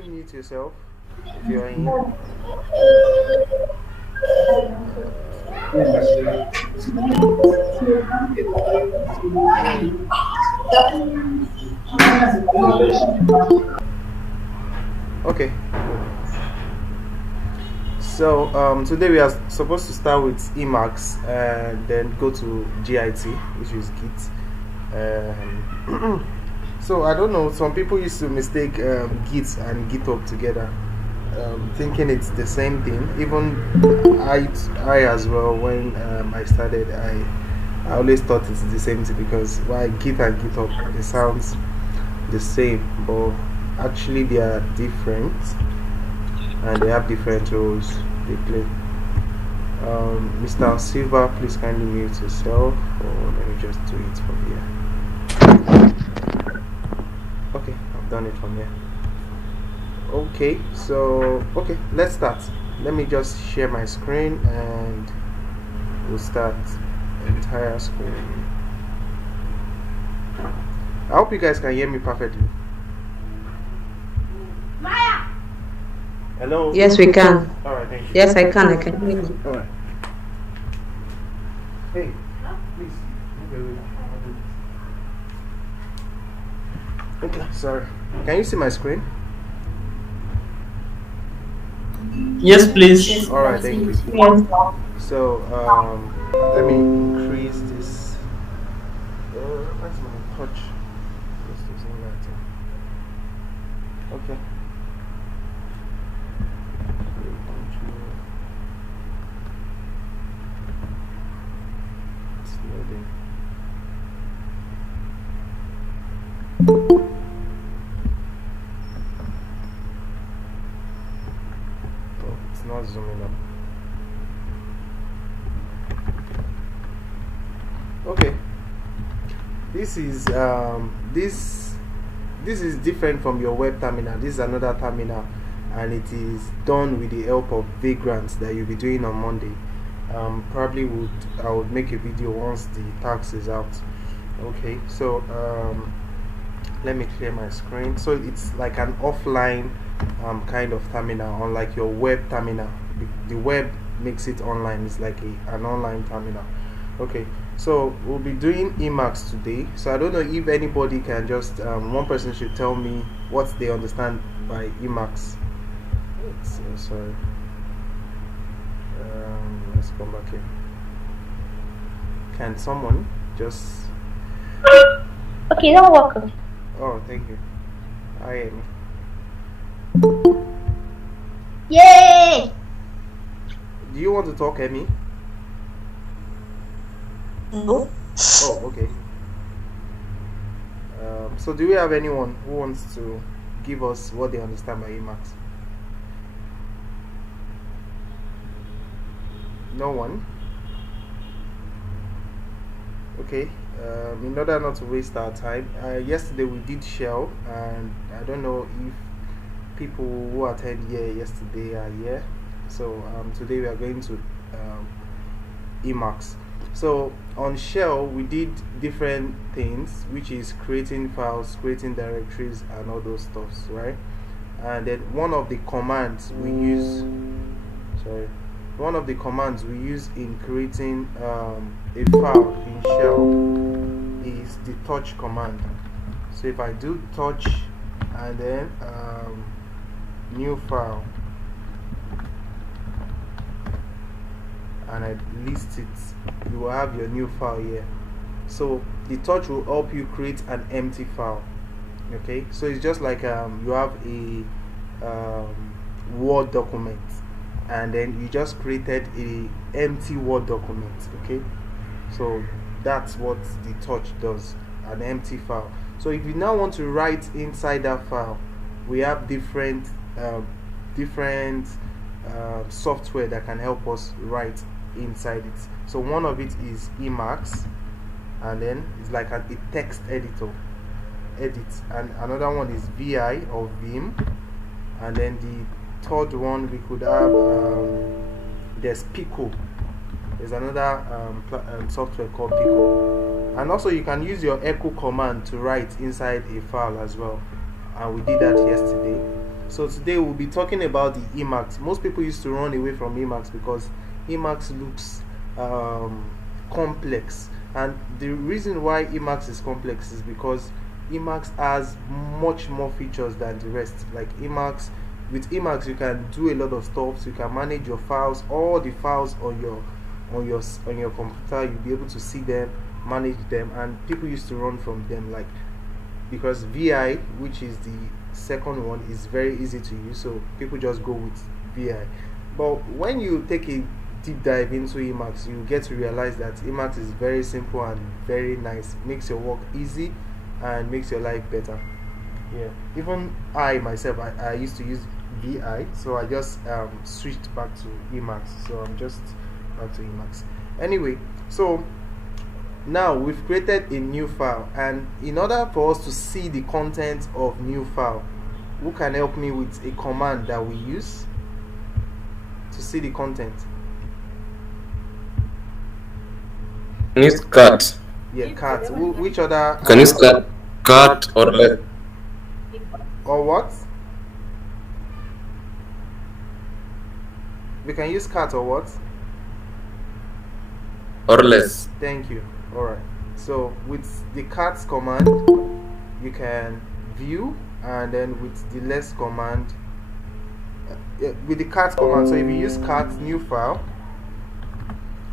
kindly mute yourself if you are in. Okay. So today we are supposed to start with Emacs and then go to GIT, which is Git. So I don't know. Some people used to mistake Git and GitHub together, thinking it's the same thing. Even I as well. When I started, I always thought it's the same thing because why Git and GitHub they sound the same, but actually they are different and they have different roles they play. Mr. Silva, please kindly mute yourself, or let me just do it from here. Okay, I've done it from here. Okay, so let's start. Let me just share my screen and we'll start entire screen. I hope you guys can hear me perfectly. Hello? Yes, we can. Alright, thank you. Yes, I can. I can hear you. Alright. Hey, please. Move away. Okay, sorry. Can you see my screen? Yes, please. Alright, thank you. Yes. So, let me increase this. Where's my touch? This isn't lighting. Okay. It's loading. Oh, it's not zooming up. Okay, this is this is different from your web terminal. This is another terminal, and it is done with the help of Vagrant that you'll be doing on Monday. Probably I would make a video once the tax is out. Okay, so let me clear my screen. So it's like an offline kind of terminal, unlike your web terminal. The web makes it online. It's like an online terminal. Okay, so we'll be doing Emacs today. So I don't know if anybody can just one person should tell me what they understand by Emacs. Sorry. Let's come back here. Can someone just? Okay, don't work. Oh, thank you. Hi, Amy. Yay! Do you want to talk, Amy? No. Oh, okay. So do we have anyone who wants to give us what they understand by Emacs? No one? Okay. In order not to waste our time, yesterday we did shell, and I don't know if people who attended here yesterday are here. So today we are going to Emacs. So on shell we did different things, which is creating files, creating directories and all those stuffs, right? And then one of the commands we use in creating a file in shell is the touch command. So if I do touch and then new file and I list it, you will have your new file here. So the touch will help you create an empty file. Okay, so it's just like you have a Word document and then you just created a empty Word document. Okay, so that's what the touch does, an empty file. So if you now want to write inside that file, we have different software that can help us write inside it. So one of it is Emacs, and then it's like a text editor, and another one is VI or Vim, and then the third one we could have there's Pico. There's another software called Pico, and also you can use your echo command to write inside a file as well, and we did that yesterday. So today we'll be talking about the Emacs. Most people used to run away from Emacs because Emacs looks complex, and the reason why Emacs is complex is because Emacs has much more features than the rest. Like with Emacs you can do a lot of stuff. So you can manage your files, all the files on your computer. You'll be able to see them, manage them, and people used to run from them, like, because VI, which is the second one, is very easy to use, so people just go with VI. But when you take a deep dive into Emacs, you get to realize that Emacs is very simple and very nice. Makes your work easy and makes your life better. Yeah, even I myself, I used to use VI, so I just switched back to Emacs. So I'm just back to Emacs anyway. So now we've created a new file, and in order for us to see the content of new file, who can help me with a command that we use to see the content? Can you use cat? Yeah, cat. Which other? Can you use cat or less? Or what? We can use cat or what? Or less. Thank you. Alright, so with the cat command you can view, and then with the less command, with the cat command, so if you use cat new file,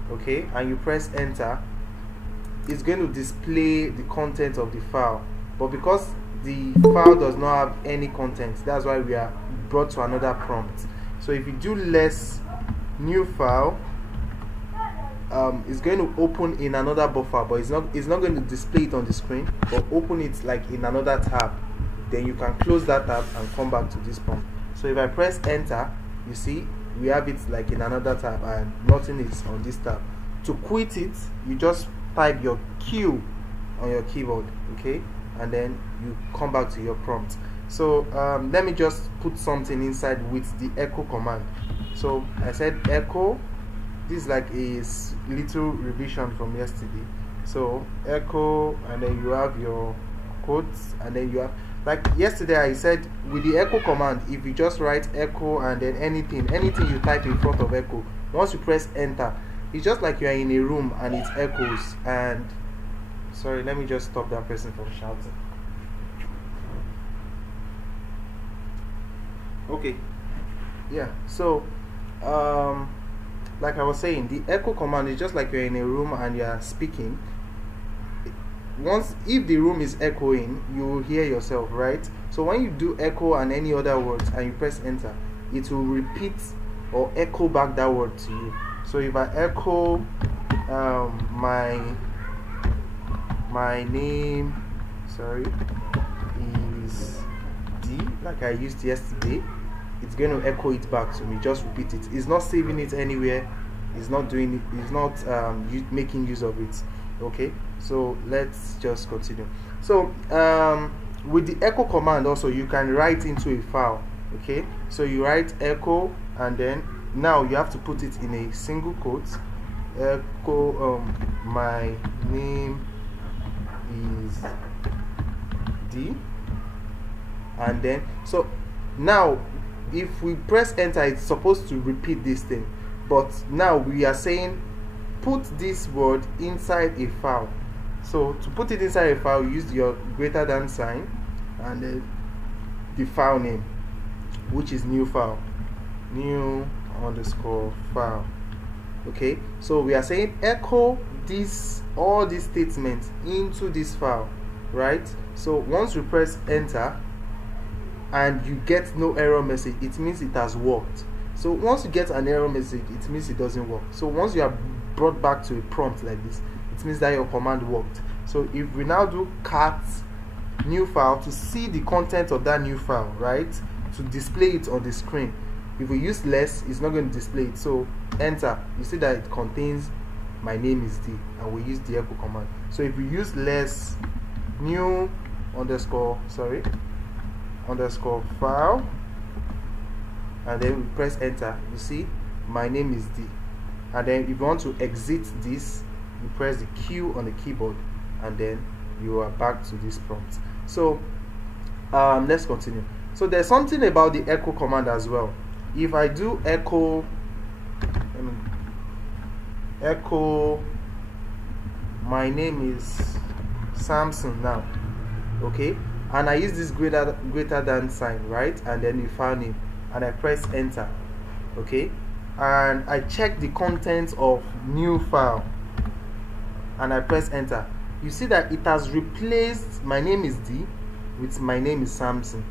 okay, and you press enter, it's going to display the content of the file. But because the file does not have any content, that's why we are brought to another prompt. So if you do less new file, it's going to open in another buffer, but it's not going to display it on the screen, but open it like in another tab. Then you can close that tab and come back to this prompt. So if I press enter, you see we have it like in another tab and nothing is on this tab. To quit it, you just type your Q on your keyboard, okay, and then you come back to your prompt. So let me just put something inside with the echo command. So I said echo. This is like a little revision from yesterday. So echo, and then you have your quotes, and then you have, like yesterday I said, with the echo command, if you just write echo and then anything you type in front of echo, once you press enter, it's just like you are in a room and it echoes. And sorry, let me just stop that person from shouting. Okay, yeah, so like I was saying, the echo command is just like you're in a room and you're speaking. If the room is echoing, you will hear yourself, right? So when you do echo and any other words and you press enter, it will repeat or echo back that word to you. So if I echo my name, sorry, is D, like I used yesterday, it's going to echo it back to me. Just repeat it. It's not saving it anywhere. It's not doing it. It's not making use of it. Okay, so let's just continue. So with the echo command also, you can write into a file. Okay, so you write echo, and then now you have to put it in a single quote. Echo my name is D, and then so now if we press enter, it's supposed to repeat this thing, but now we are saying put this word inside a file. So to put it inside a file, use your greater than sign and then the file name, which is new file, new underscore file. Okay, so we are saying echo all these statements into this file, right? So once you press enter and you get no error message, it means it has worked. So once you get an error message, it means it doesn't work. So once you are brought back to a prompt like this, it means that your command worked. So if we now do cat new file to see the content of that new file, right, to display it on the screen, if we use less, it's not going to display it. So enter, you see that it contains my name is D, and we use the echo command. So if we use less new underscore file, and then we press enter, you see my name is D. And then if you want to exit this, you press the Q on the keyboard, and then you are back to this prompt. So let's continue. So there's something about the echo command as well. If I do echo my name is Samson now, okay, and I use this greater than sign, right, and then the file name, and I press enter, okay, and I check the contents of new file and I press enter, you see that it has replaced my name is D with my name is Samson.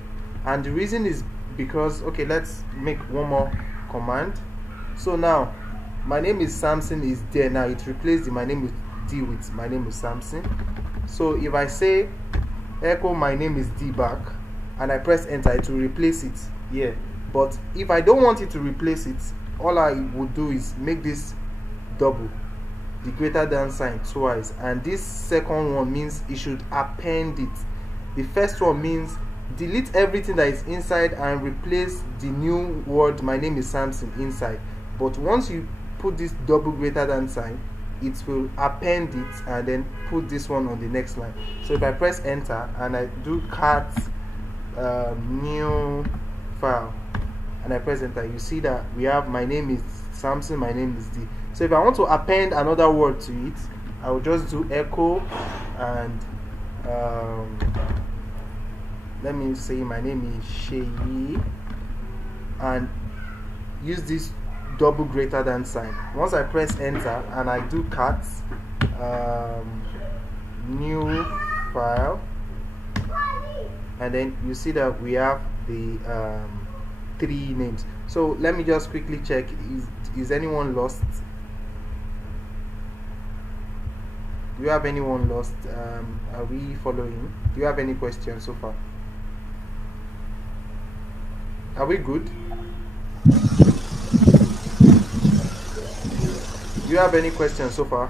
And the reason is because, okay, let's make one more command. So now my name is Samson is there. Now it replaced the my name is D with my name is Samson. So if I say echo my name is D back and I press enter, it will replace it here. But if I don't want it to replace it, all I would do is make this double, the greater than sign, twice, and this second one means it should append it. The first one means delete everything that is inside and replace the new word my name is Samson inside. But once you put this double greater than sign, it will append it and then put this one on the next line. So if I press enter and I do cat new file and I press enter, you see that we have my name is Samson, my name is D. So if I want to append another word to it, I will just do echo and let me say my name is Sheyi and use this double greater than sign. Once I press enter and I do cat new file, and then you see that we have the three names. So let me just quickly check, is anyone lost? Do you have anyone lost? Are we following? Do you have any questions so far? Are we good? Do you have any questions so far?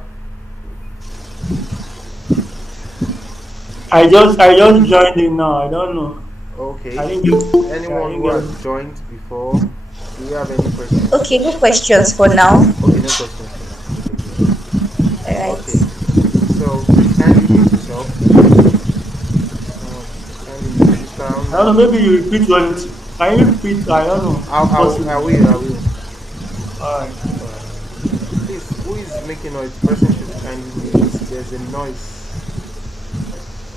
I just joined in now. I don't know. Okay. I think Anyone who has joined before, do you have any questions? Okay, no questions for now. Okay, no questions. Alright. Okay. So can you mute yourself? Can you mute it down? I don't know. Maybe you repeat what. Can you repeat? I don't know. I will. Alright. Please, who is making noise? The person should kindly mute. There's a noise.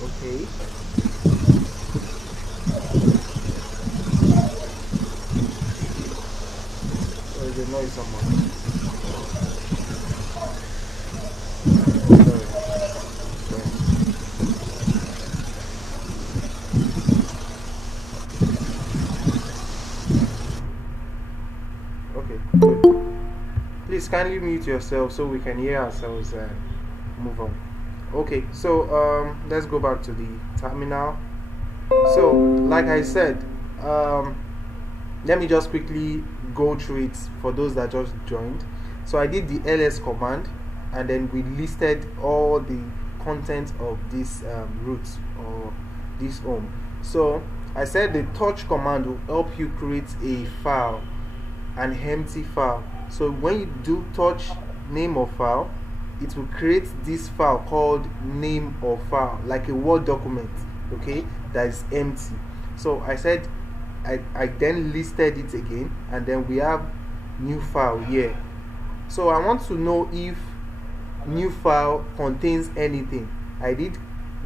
Okay. There's a noise somewhere. Sorry. Okay, good. Please kindly mute yourself so we can hear ourselves and move on. Okay, so let's go back to the terminal. So like I said, let me just quickly go through it for those that just joined. So I did the ls command and then we listed all the content of this root or this home. So I said the touch command will help you create a file, an empty file. So when you do touch name of file, it will create this file called name of file, like a Word document, okay, that is empty. So I said I then listed it again, and then we have new file here. So I want to know if new file contains anything.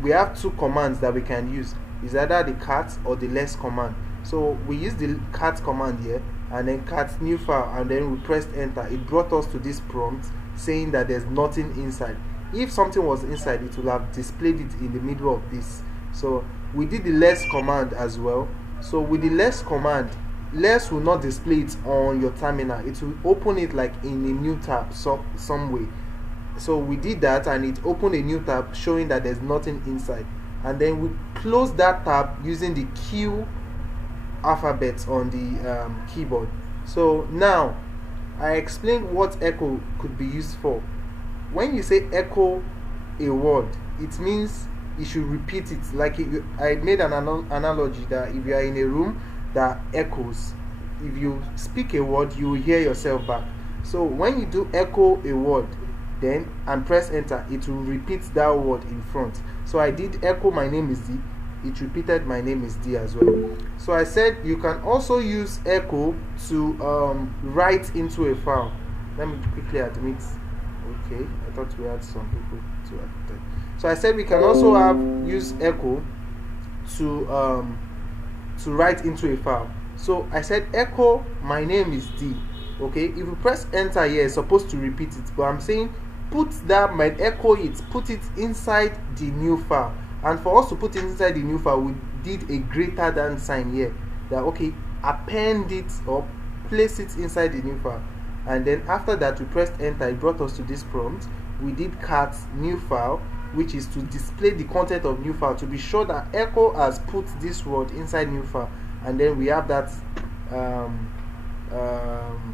We have two commands that we can use. Is either the cat or the less command. So we use the cat command here and then cat new file, and then we pressed enter. It brought us to this prompt saying that there's nothing inside. If something was inside, it will have displayed it in the middle of this. So we did the less command as well. So with the less command, less will not display it on your terminal. It will open it like in a new tab some way. So we did that and it opened a new tab showing that there's nothing inside, and then we close that tab using the Q alphabet on the keyboard. So now I explained what echo could be used for. When you say echo a word, it means you should repeat it. Like I made an analogy that if you are in a room that echoes, if you speak a word, you will hear yourself back. So when you do echo a word and press enter, it will repeat that word in front. So I did echo my name is D, it repeated my name is D as well. So I said you can also use echo to write into a file. Let me quickly admit. Okay, I thought we had some people to admit. So I said we can also use echo to write into a file. So I said echo my name is D. Okay, if you press enter here, it's supposed to repeat it, but I'm saying put that, might echo it, put it inside the new file. And for us to put it inside the new file, we did a greater than sign here, that okay, append it or place it inside the new file. And then after that we pressed enter, it brought us to this prompt. We did cat new file, which is to display the content of new file, to be sure that echo has put this word inside new file. And then we have that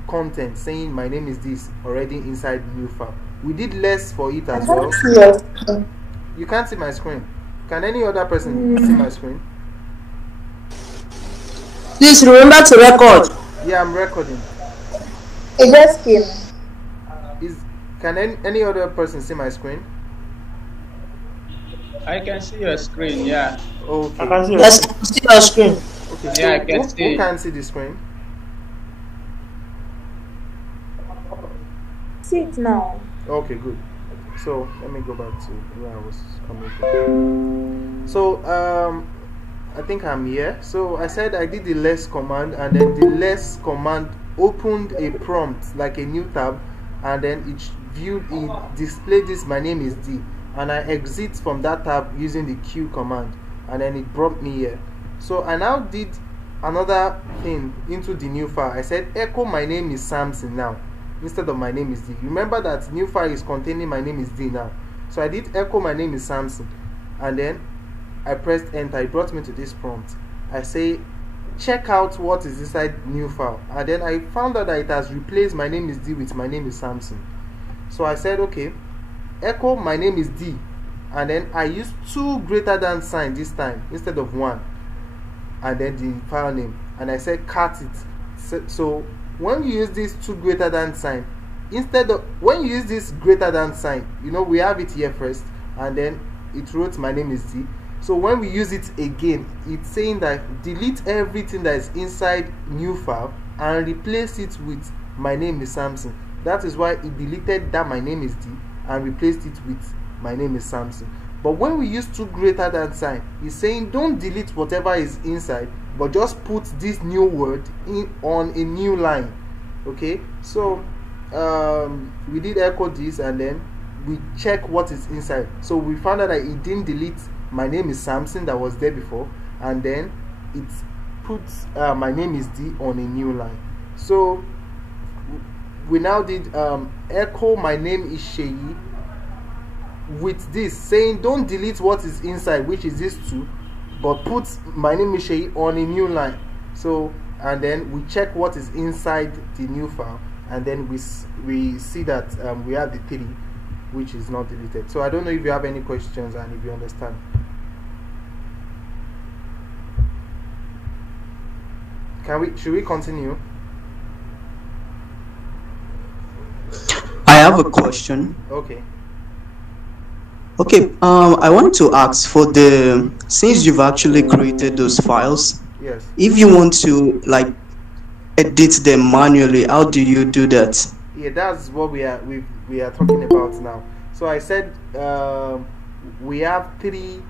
content saying my name is this already inside new file. We did less for it as well. You can't see my screen. Can any other person see my screen? Please remember to record. Yeah, I'm recording. It just came. Can any other person see my screen? I can see your screen, yeah. Okay. I can see Yes, I can see your screen. Okay, Yeah, I can who see. can see the screen? See it now. Okay, good. So let me go back to where I was coming from. So I think I'm here. So I said I did the less command, and then the less command opened a prompt like a new tab, and then it displayed this my name is D, and I exit from that tab using the Q command, and then it brought me here. So I now did another thing into the new file. I said echo my name is Samson now instead of my name is D. Remember that new file is containing my name is D now. So I did echo my name is Samson, and then I pressed enter. It brought me to this prompt. I say check out what is inside new file, and then I found out that it has replaced my name is D with my name is Samson. So I said okay, echo my name is D, and then I used 2 greater than sign this time instead of 1, and then the file name, and I said cut it. So when you use this 2 greater than sign, instead of when you use this greater than sign, you know, we have it here first, and then it wrote my name is D. So when we use it again, it's saying that delete everything that is inside new file and replace it with my name is Samson. That is why it deleted that my name is D and replaced it with my name is Samson. But when we use 2 greater than sign, it's saying don't delete whatever is inside, but just put this new word in on a new line. Okay, so we did echo this, and then we check what is inside. So we found out that it didn't delete my name is Samson that was there before, and then it puts my name is D on a new line. So we now did echo my name is Sheyi with this saying don't delete what is inside, which is this 2, but put my name is Sheyi on a new line. So and then we check what is inside the new file, and then we see that we have the 3 which is not deleted. So I don't know if you have any questions and if you understand. Should we continue? I have a question. Okay. Okay, I want to ask for since you've actually created those files, Yes. if you want to like edit them manually, how do you do that? Yeah, that's what we are talking about now. So I said we have 3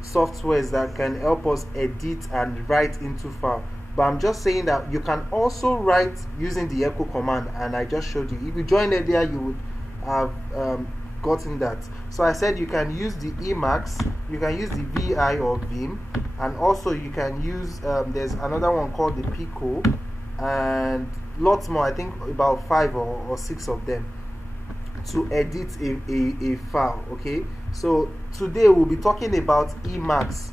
softwares that can help us edit and write into file. But I'm just saying that you can also write using the echo command, and I just showed you. If you joined earlier, you would have gotten that. So I said you can use the Emacs, you can use the VI or Vim, and also you can use there's another one called the Pico, and lots more. I think about 5 or 6 of them to edit a file. Okay, so today we'll be talking about Emacs.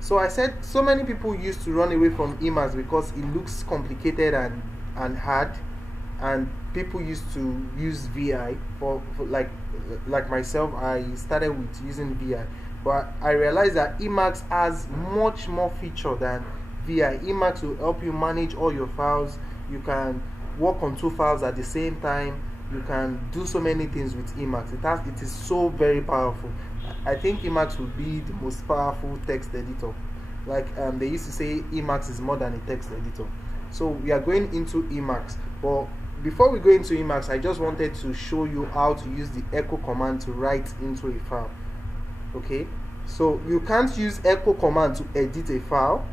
So I said so many people used to run away from Emacs because it looks complicated and hard, and people used to use VI for like myself. I started with using VI, but I realized that Emacs has much more feature than VI. Emacs will help you manage all your files. You can work on 2 files at the same time. You can do so many things with Emacs. It is so very powerful. I think Emacs will be the most powerful text editor. Like they used to say, Emacs is more than a text editor. So we are going into Emacs, but before we go into Emacs, I just wanted to show you how to use the echo command to write into a file. Okay, so you can't use echo command to edit a file,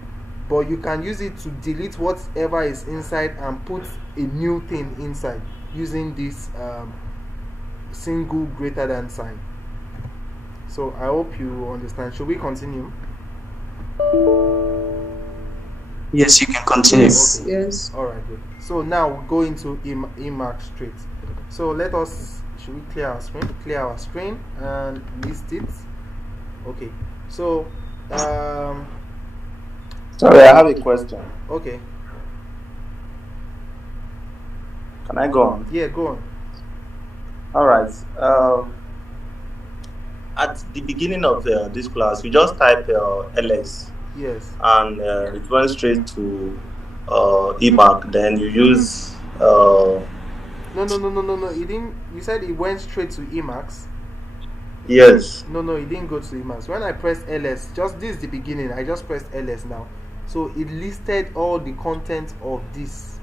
but you can use it to delete whatever is inside and put a new thing inside using this single greater than sign. So I hope you understand. Should we continue? Yes, you can continue. Yes, Okay. yes. All right, good. So now we'll go into Emacs straight. So should we clear our screen? Clear our screen and list it. Okay. So Sorry, I have a question. okay. Can I go on? Yeah, go on. All right. At the beginning of this class, you just type ls, Yes. and it went straight to Emacs. Then you use No. It didn't. You said it went straight to Emacs. yes. No, it didn't go to Emacs. When I pressed ls, just this is the beginning. I just pressed ls now, so it listed all the content of this.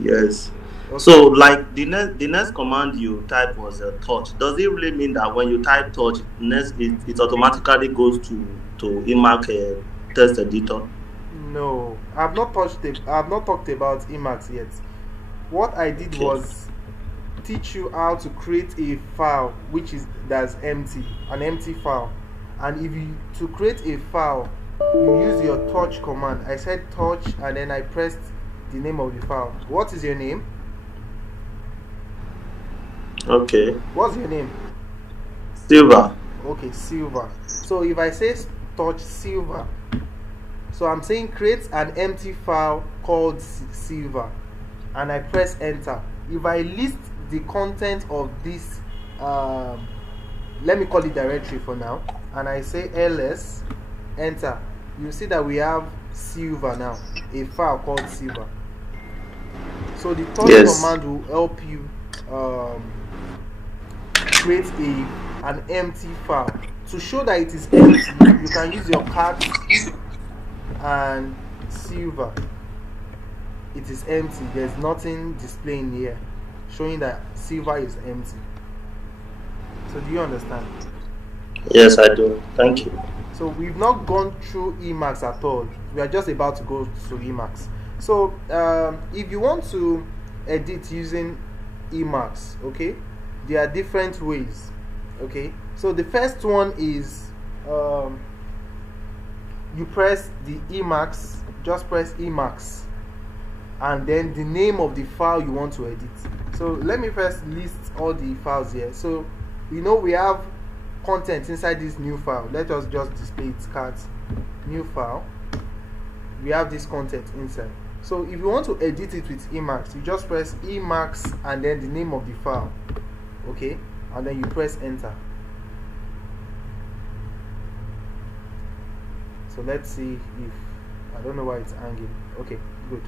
Yes. Okay. So, like the next command you type was touch. Does it really mean that when you type touch, it automatically goes to Emacs text editor? No, I've not touched it. I've not talked about Emacs yet. What I did Okay. was teach you how to create a file that's empty, an empty file. And if you to create a file, you use your touch command. I said touch, and then I pressed the name of the file. What is your name? Okay. What's your name? Silver. Okay, silver. So if I say touch silver, so I'm saying create an empty file called silver, and I press enter. If I list the content of this, let me call it directory for now, and I say ls, enter, you see that we have silver now, a file called silver. So the touch command will help you create an empty file. To show that it is empty, you can use your cat and silver. It is empty. There's nothing displaying here, showing that silver is empty. So do you understand? Yes, I do. Thank you. So we've not gone through Emacs at all. We are just about to go to Emacs. So if you want to edit using Emacs, okay, there are different ways. Okay, so the first one is you press the Emacs, just press Emacs, and then the name of the file you want to edit. So let me first list all the files here. So we know we have content inside this new file. Let us just display its cat new file. We have this content inside. So if you want to edit it with Emacs, you just press Emacs and then the name of the file. Okay, and then you press enter. So let's see if, I don't know why it's hanging. Okay, good.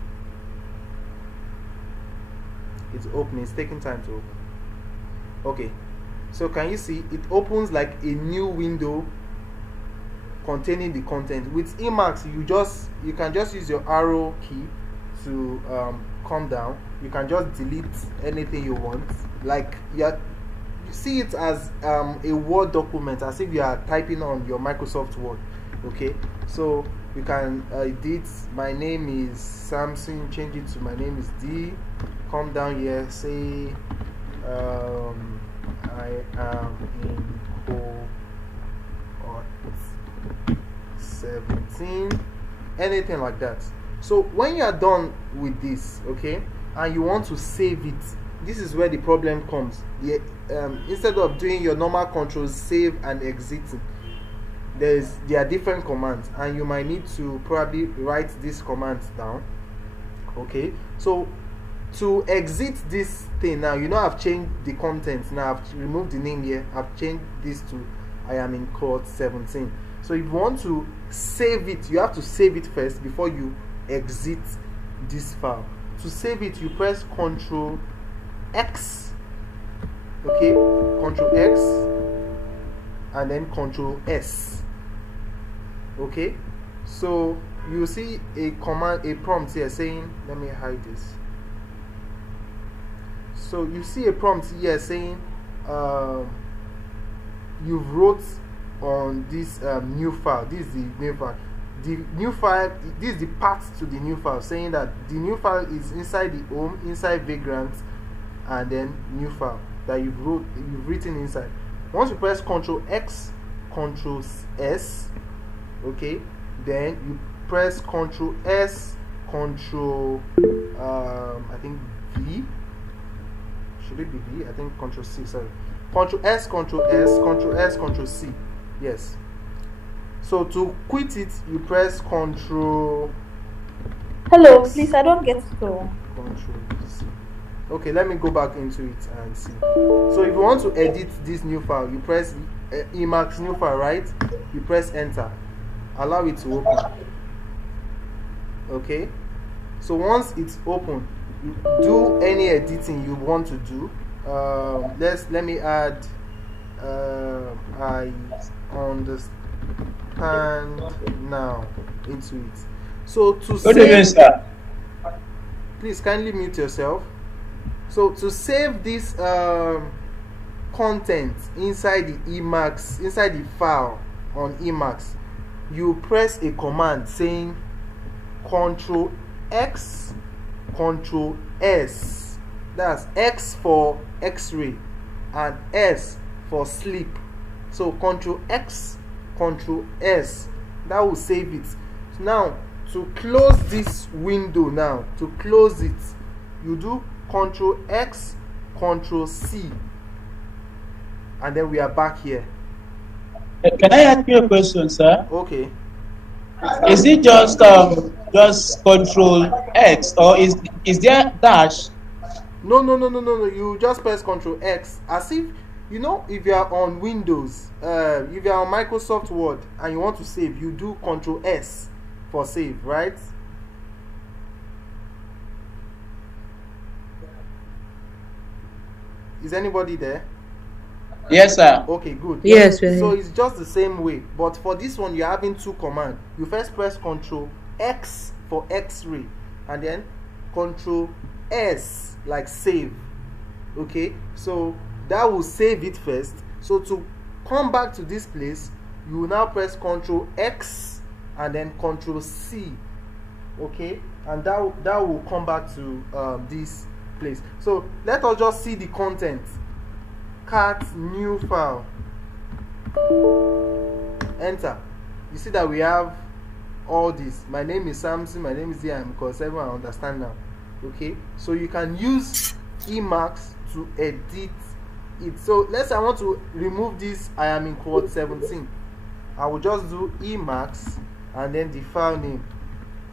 It's opening. It's taking time to open. Okay, so can you see it opens like a new window containing the content. With Emacs, you can just use your arrow key to come down. You can just delete anything you want. Like you see it as a Word document, as if you are typing on your Microsoft Word. Okay, so you can edit. My name is Samson. Change it to my name is D. Come down here. Say I am in cohort 17. Anything like that. So when you are done with this, okay, and you want to save it, this is where the problem comes. Instead of doing your normal control save and exiting, there are different commands, and you might need to probably write these commands down. Okay, so to exit this thing now, you know I've changed the content now. I've removed the name here. I've changed this to I am in cohort 17. So if you want to save it, you have to save it first before you exit this file. To save it, you press Ctrl X. Okay, Ctrl X, and then Control S. Okay, so you see a command, a prompt here saying, let me hide this. So you see a prompt here saying you've wrote on this new file. This is the new file. The new file, this is the path to the new file, saying that the new file is inside the home, inside Vagrant, and then new file that you've written inside. Once you press Ctrl X, Ctrl S, okay, then you press Ctrl S, Ctrl I think V. Should it be V? I think Ctrl C. Sorry, Ctrl S, Ctrl S, Ctrl S, Ctrl C. Yes. So to quit it, you press Ctrl. Hello, please, I don't get so. Ctrl C. Okay, let me go back into it and see. So if you want to edit this new file, you press Emacs new file, right? You press enter. Allow it to open. Okay. So once it's open, you do any editing you want to do. Let me add. I understand now into it. So to save, please kindly mute yourself. So to save this content inside the Emacs, inside the file on Emacs, you press a command saying Ctrl X, Ctrl S. That's X for X-ray and S for sleep. So Ctrl X, Ctrl S. That will save it. So now to close this window, now to close it, you do Ctrl X, Ctrl C, and then we are back here. Can I ask you a question, sir? Okay. Is it just Control X, or is there dash? No. You just press Ctrl X, as if, you know, if you are on Windows, if you are on Microsoft Word and you want to save, you do Ctrl S for save, right? Is anybody there? Yes, sir. Okay, good. Yes, so it's just the same way, but for this one you're having two commands. You first press Ctrl X for X-ray, and then Ctrl S like save. Okay, so that will save it first. So to come back to this place, you will now press Ctrl X and then Ctrl C. Okay, and that will come back to this place. So let us just see the content. Cat new file. Enter. You see that we have all this. My name is Samson. My name is here. Because everyone understand now. Okay, so you can use Emacs to edit it. So let's say I want to remove this. I am in quote 17. I will just do Emacs and then the file name,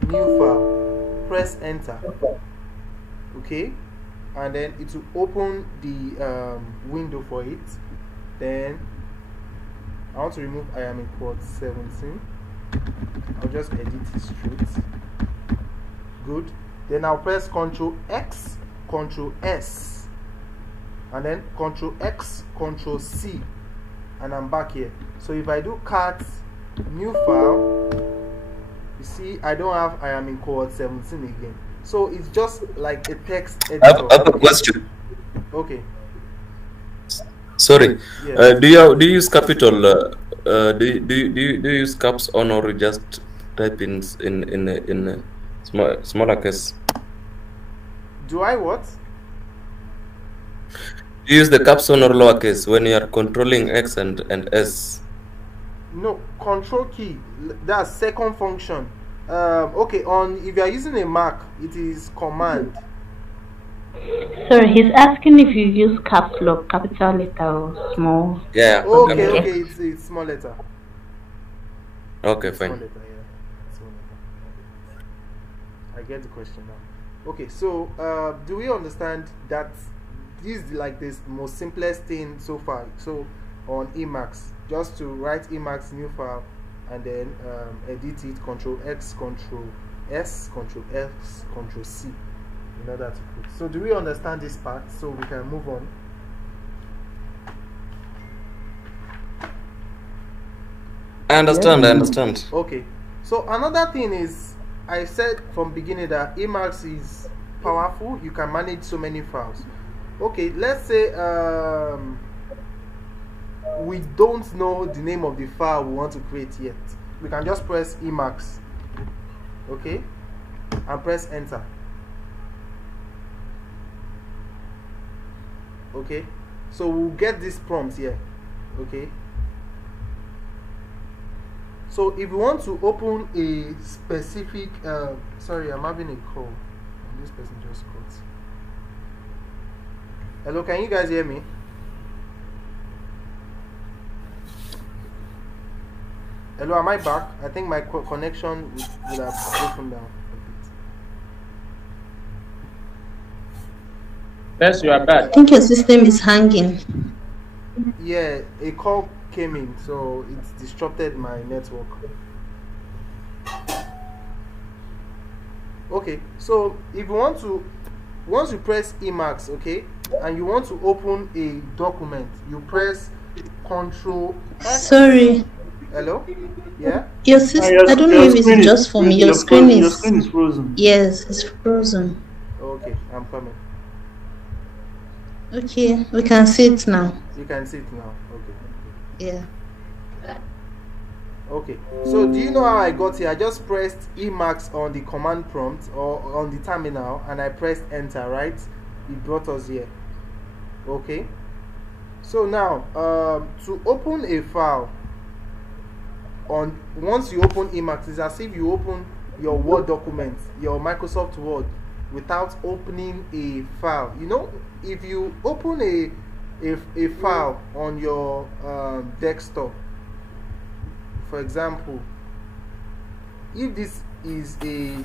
new file. Press enter. Okay, and then it will open the window for it. Then I want to remove I am in quote 17. I'll just edit it straight. Good. Then I'll press Ctrl X, Ctrl S, and then Ctrl X, Ctrl C, and I'm back here. So if I do cat new file, you see I don't have I am in cohort 17 again. So it's just like a text editor. I have a question. Okay. Sorry. Yes. Do you use capital? Do you use caps on, or just type in smaller case? Do I what? Do you use the caps on or lowercase when you are controlling X and S? No, control key. That's second function. Okay, on if you are using a Mac, it is command. Sorry, he's asking if you use caps lock, capital letter or small. Yeah. Okay, it's small letter. Okay, Small fine. letter, yeah. Small letter. I get the question now. Okay, so do we understand that this is like this most simplest thing so far? So on Emacs, just to write Emacs new file and then edit it, Control X, Control S, Control X, Control C in order to put. So do we understand this part? So we can move on. I understand. I understand. Okay. So another thing is, I said from beginning that Emacs is powerful. You can manage so many files. Okay, let's say we don't know the name of the file we want to create yet. We can just press Emacs, okay, and press enter. Okay, so we'll get this prompt here. Okay, so if you want to open a specific sorry, I'm having a call and this person just called. Hello, can you guys hear me? Hello, am I back? I think my connection would have broken down a bit. Yes, you are back. I think your system is hanging. Yeah, a call came in, so it disrupted my network. Okay, so if you want to, once you press Emacs, okay, and you want to open a document, you press Control X. Sorry. Hello? Yeah? Your system, I don't know if it's just for me. Your screen is frozen. yes, it's frozen. Okay, I'm coming. Okay, we can see it now. You can see it now. Okay. Yeah. Okay, so do you know how I got here? I just pressed Emacs on the command prompt or on the terminal and I pressed enter, right? It brought us here. Okay, so now to open a file, once you open Emacs, it's as if you open your Word document, your Microsoft Word, without opening a file. You know, if you open a file on your desktop, for example, if this is a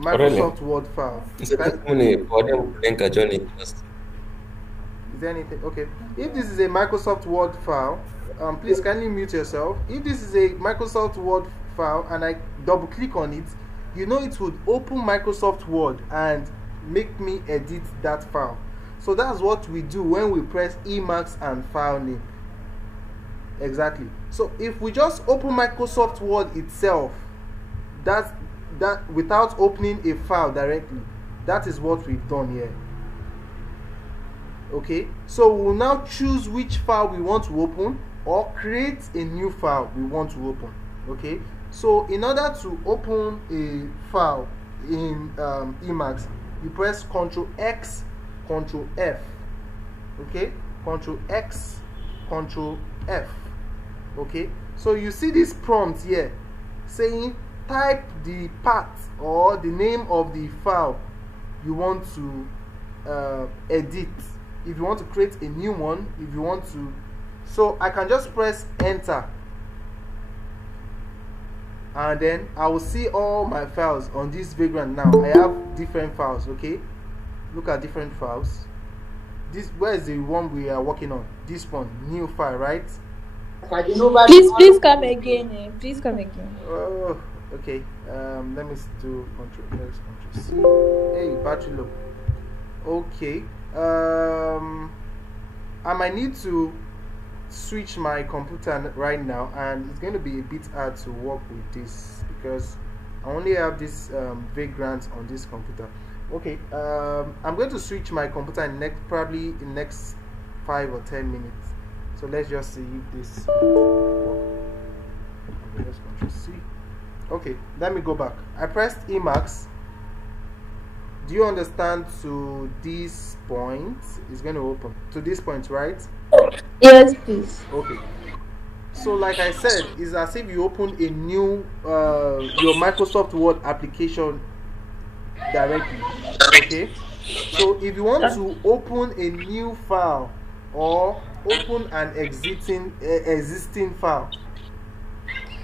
Microsoft Word file, is there anything? Okay, if this is a Microsoft Word file, please kindly mute yourself. If this is a Microsoft Word file and I double click on it, you know it would open Microsoft Word and make me edit that file. So that's what we do when we press Emacs and file name. Exactly. So if we just open Microsoft Word itself, that without opening a file directly, that is what we've done here. Okay, so we'll now choose which file we want to open or create a new file we want to open. Okay, so in order to open a file in Emacs, you press Ctrl X, Ctrl F. Okay, Ctrl X, Ctrl F. Okay, so you see this prompt here saying type the path or the name of the file you want to edit. If you want to create a new one, if you want to, so I can just press enter and then I will see all my files on this Vagrant. Now I have different files. Okay, look at different files. This, where is the one we are working on? This one, new file, right? Please come again. Please come again. Oh, okay. Let me do Ctrl X, Ctrl C. Hey, battery low. Okay. I might need to switch my computer right now, and it's going to be a bit hard to work with this because I only have this Vagrant on this computer. Okay, I'm going to switch my computer in probably in next 5 or 10 minutes. So let's just see if this works. Control C. Okay, let me go back. I pressed Emacs. Do you understand? To this point it's going to open to this point, right? Yes, please. Okay, so like I said, it's as if you open a new your Microsoft Word application directly. Okay, so if you want to open a new file or open an existing file,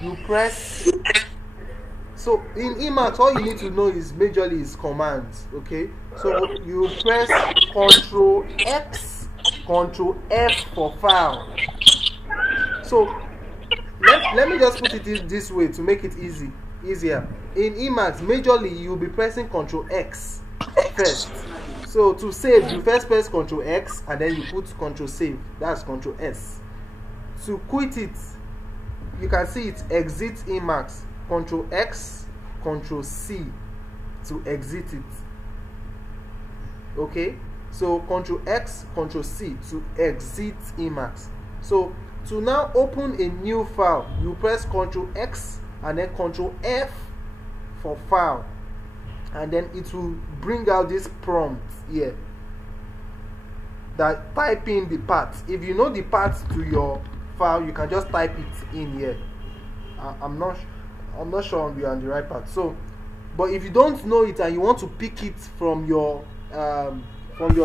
you press. So in Emacs, all you need to know is majorly is commands. Okay, so you press Ctrl X, Ctrl F for file. So let me just put it this way to make it easier. In Emacs, majorly you'll be pressing Ctrl X first. So to save, you first press Ctrl X and then you put Ctrl Save. That's Ctrl S. To quit it, you can see it exit Emacs. Control X, Control C to exit it. Okay, so Control X, Control C to exit Emacs. So to now open a new file, you press Control X and then Control F for file, and then it will bring out this prompt here that type in the path. If you know the path to your file, you can just type it in here. I'm not sure you're on the right path. So, but if you don't know it and you want to pick it from your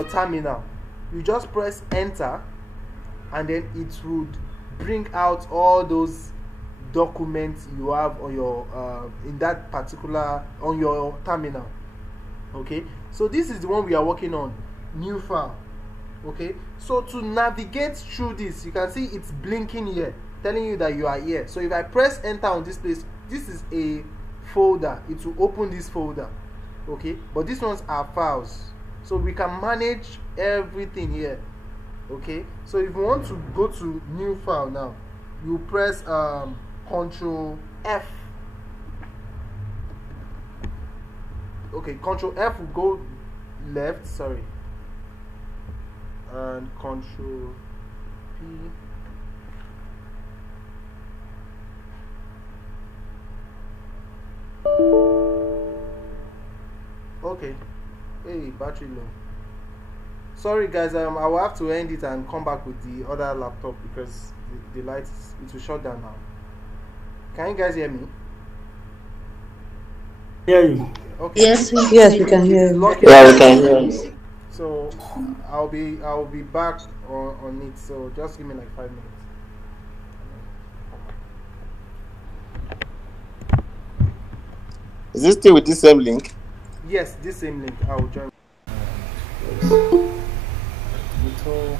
terminal, you just press enter, and then it would bring out all those documents you have on your in that particular on your terminal. Okay, so this is the one we are working on, new file. Okay, so to navigate through this, you can see it's blinking here telling you that you are here. So if I press enter on this place, this is a folder, it will open this folder. Okay, but these ones are files, so we can manage everything here. Okay, so if you want to go to new file now, you press Control F. Okay, Control F will go left, sorry, and Control P. Okay, hey, battery low. Sorry guys, I will have to end it and come back with the other laptop because the light it will shut down now. Can you guys hear me? Hear you. Okay. Yes, we can hear you. Yeah, we can hear you. So I'll be back on it. So just give me like 5 minutes. Is this still with this same link? Yes, this same link. I will join. Little.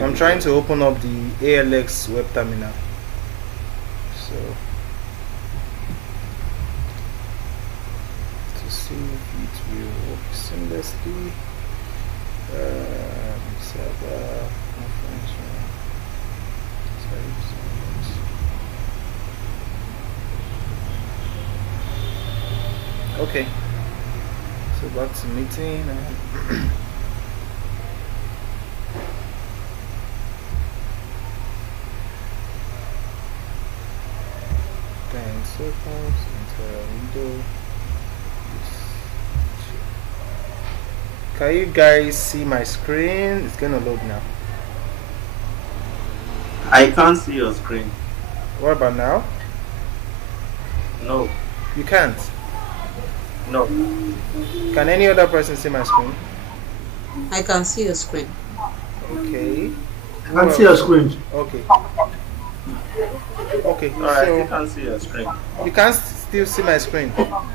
I'm trying to open up the ALX web terminal. So to see if it will work seamlessly. Server conference. Okay, so back to meeting. 10 seconds into window. Can you guys see my screen? It's gonna load now. I can't see your screen. What about now? No. You can't? No. Can any other person see my screen? I can see your screen. Okay. I can see your screen. Okay. Okay. Alright, So you can't see your screen. you can still see my screen. No.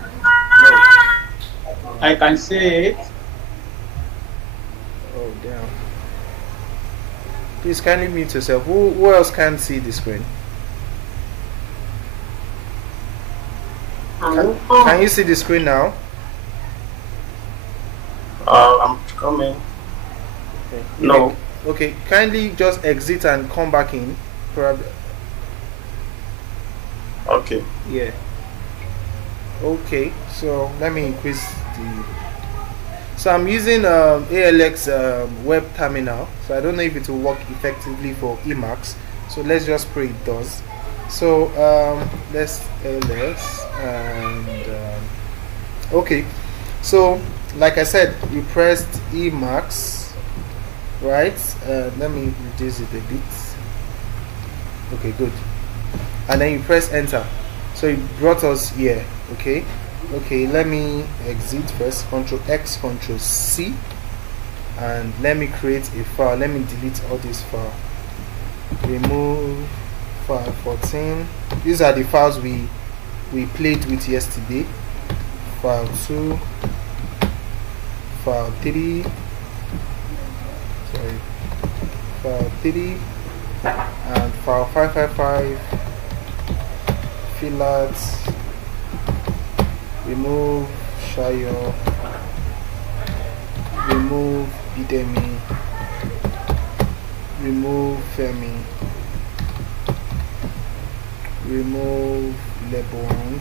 I can see it. Oh damn. Please kindly mute yourself. Who else can see the screen? Can you see the screen now? I'm coming. Okay. No. Okay, kindly just exit and come back in. Probably. Okay. Yeah. Okay, so let me increase the. So I'm using ALX web terminal. So I don't know if it will work effectively for Emacs. So let's just pray it does. So let's ALX and okay. So like I said, you pressed Emacs, right? Let me reduce it a bit. Okay, good. And then you press enter. So it brought us here. Okay. Okay, let me exit first. Control X, Control C, and let me create a file. Let me delete all this file. Remove file 14. These are the files we played with yesterday. File 2, file 3, sorry, file 3, and file 555. Fill out remove Shayo, remove Bidemi, remove Femi, remove Lebong.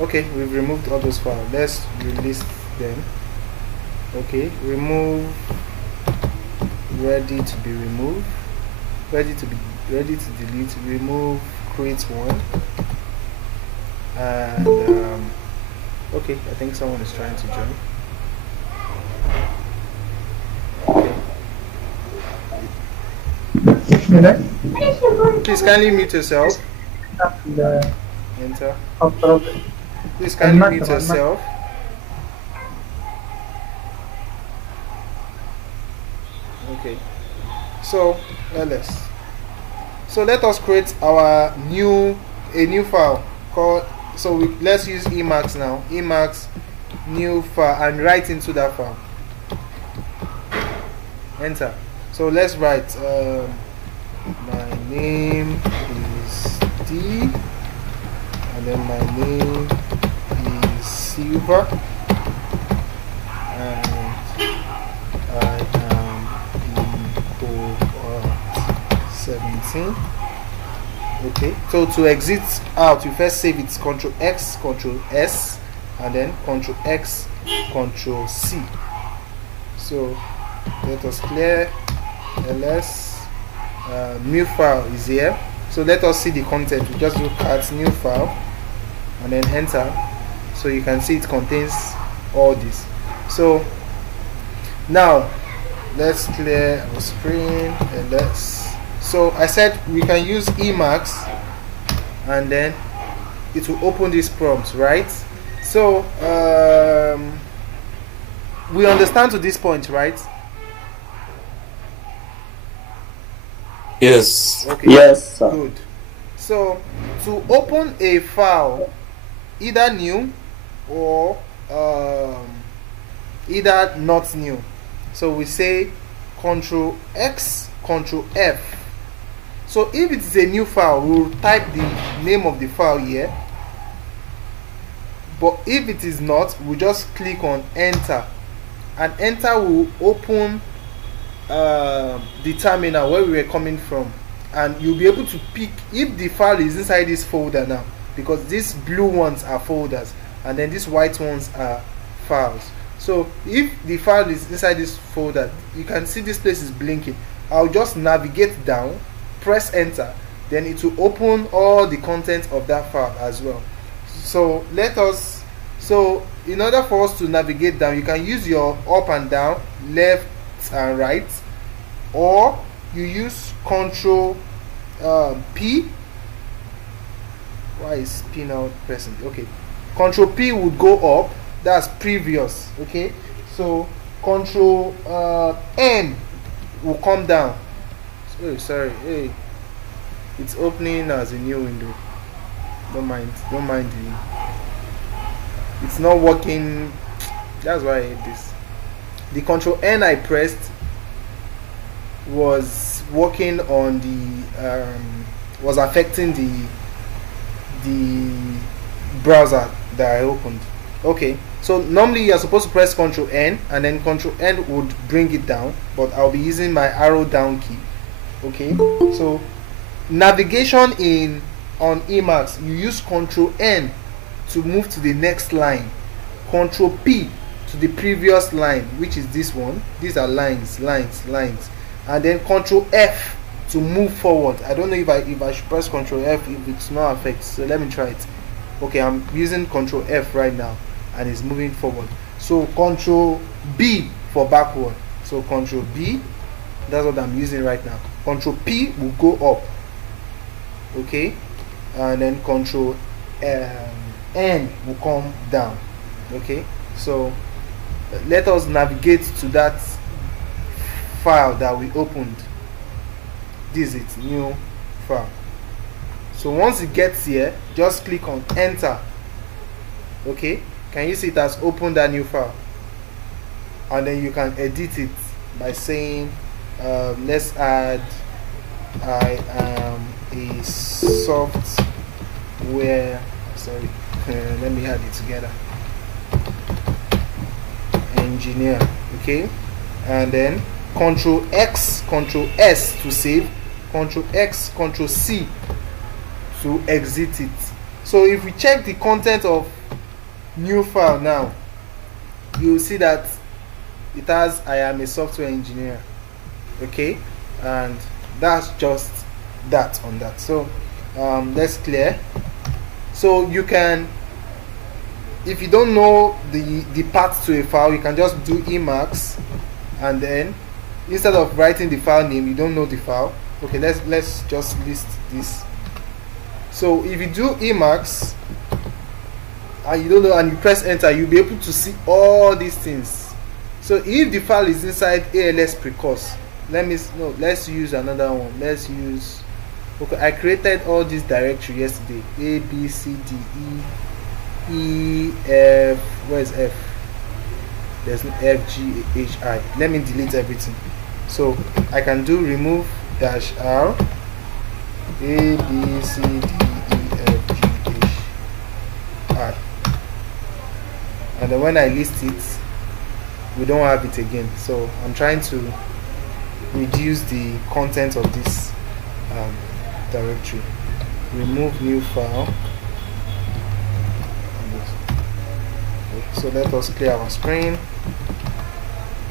Okay, we've removed all those files. Let's release them. Okay, remove ready to be removed, ready to delete, remove create one, and okay, I think someone is trying to join. Okay. Please kindly mute yourself. Enter. Please kindly mute yourself. Okay. So ls. So let us create our new file called. So let's use Emacs now. Emacs new file and write into that file. Enter. So let's write. My name is D, and then my name is Silver, and I am in cohort 17. Okay, so to exit out, you first save it Ctrl X, Ctrl S, and then Ctrl X, Ctrl C. So let us clear ls. New file is here, so let us see the content. We just do cat new file and then enter, so you can see it contains all this. So now let's clear our screen and so I said we can use Emacs and then it will open this prompt, right? So we understand to this point, right? Yes. Okay. Yes, sir. Good. So to open a file, either new or either not new, so we say Ctrl X, Ctrl F. So if it is a new file, we will type the name of the file here. But if it is not, we just click on enter, and enter will open the terminal where we were coming from, and you'll be able to pick if the file is inside this folder now, because these blue ones are folders and then these white ones are files. So if the file is inside this folder, you can see this place is blinking. I'll just navigate down, press enter, then it will open all the content of that file as well. So in order for us to navigate down, you can use your up and down, left and right, or you use Ctrl P. Why is P now present? Okay, Ctrl P would go up, that's previous. Okay, so Ctrl N will come down. Oh, sorry, hey, it's opening as a new window. Don't mind it's not working. That's why I hate this. The Ctrl N I pressed was working on the was affecting the browser that I opened. Okay, so normally you're supposed to press Ctrl N and then Ctrl N would bring it down, but I'll be using my arrow down key. Okay, so navigation on Emacs, you use Ctrl N to move to the next line, Ctrl P to the previous line, which is this one. These are lines, and then Ctrl F to move forward. I don't know if I should press Ctrl F if it's not affected. So let me try it. Okay, I'm using Ctrl F right now and it's moving forward. So Ctrl B for backward. So Ctrl B, that's what I'm using right now. Ctrl P will go up. Okay, and then Ctrl N will come down. Okay, so let us navigate to that file that we opened. This is it, new file. So once it gets here, just click on enter. Okay, can you see it has opened that new file? And then you can edit it by saying let's add I am a software where, sorry, let me add it together, engineer. Okay, and then Control X, Control S to save, Control X, Control C to exit it. So if we check the content of new file now, you'll see that it has I am a software engineer. Okay, and that's just that on that. So that's clear. So you can, if you don't know the path to a file, you can just do Emacs, and then instead of writing the file name, you don't know the file. Okay, let's just list this. So if you do Emacs and you don't know and you press enter, you'll be able to see all these things. So if the file is inside ALS precourse, let's use another one. Let's use, okay, I created all this directory yesterday, A, B, C, D, E, F, where's F? There's no F, G, H, I. Let me delete everything. So I can do remove -R, A, B, C, D, E, F, G, H, I. And then when I list it, we don't have it again. So I'm trying to reduce the content of this directory. Remove new file. So let us clear our screen.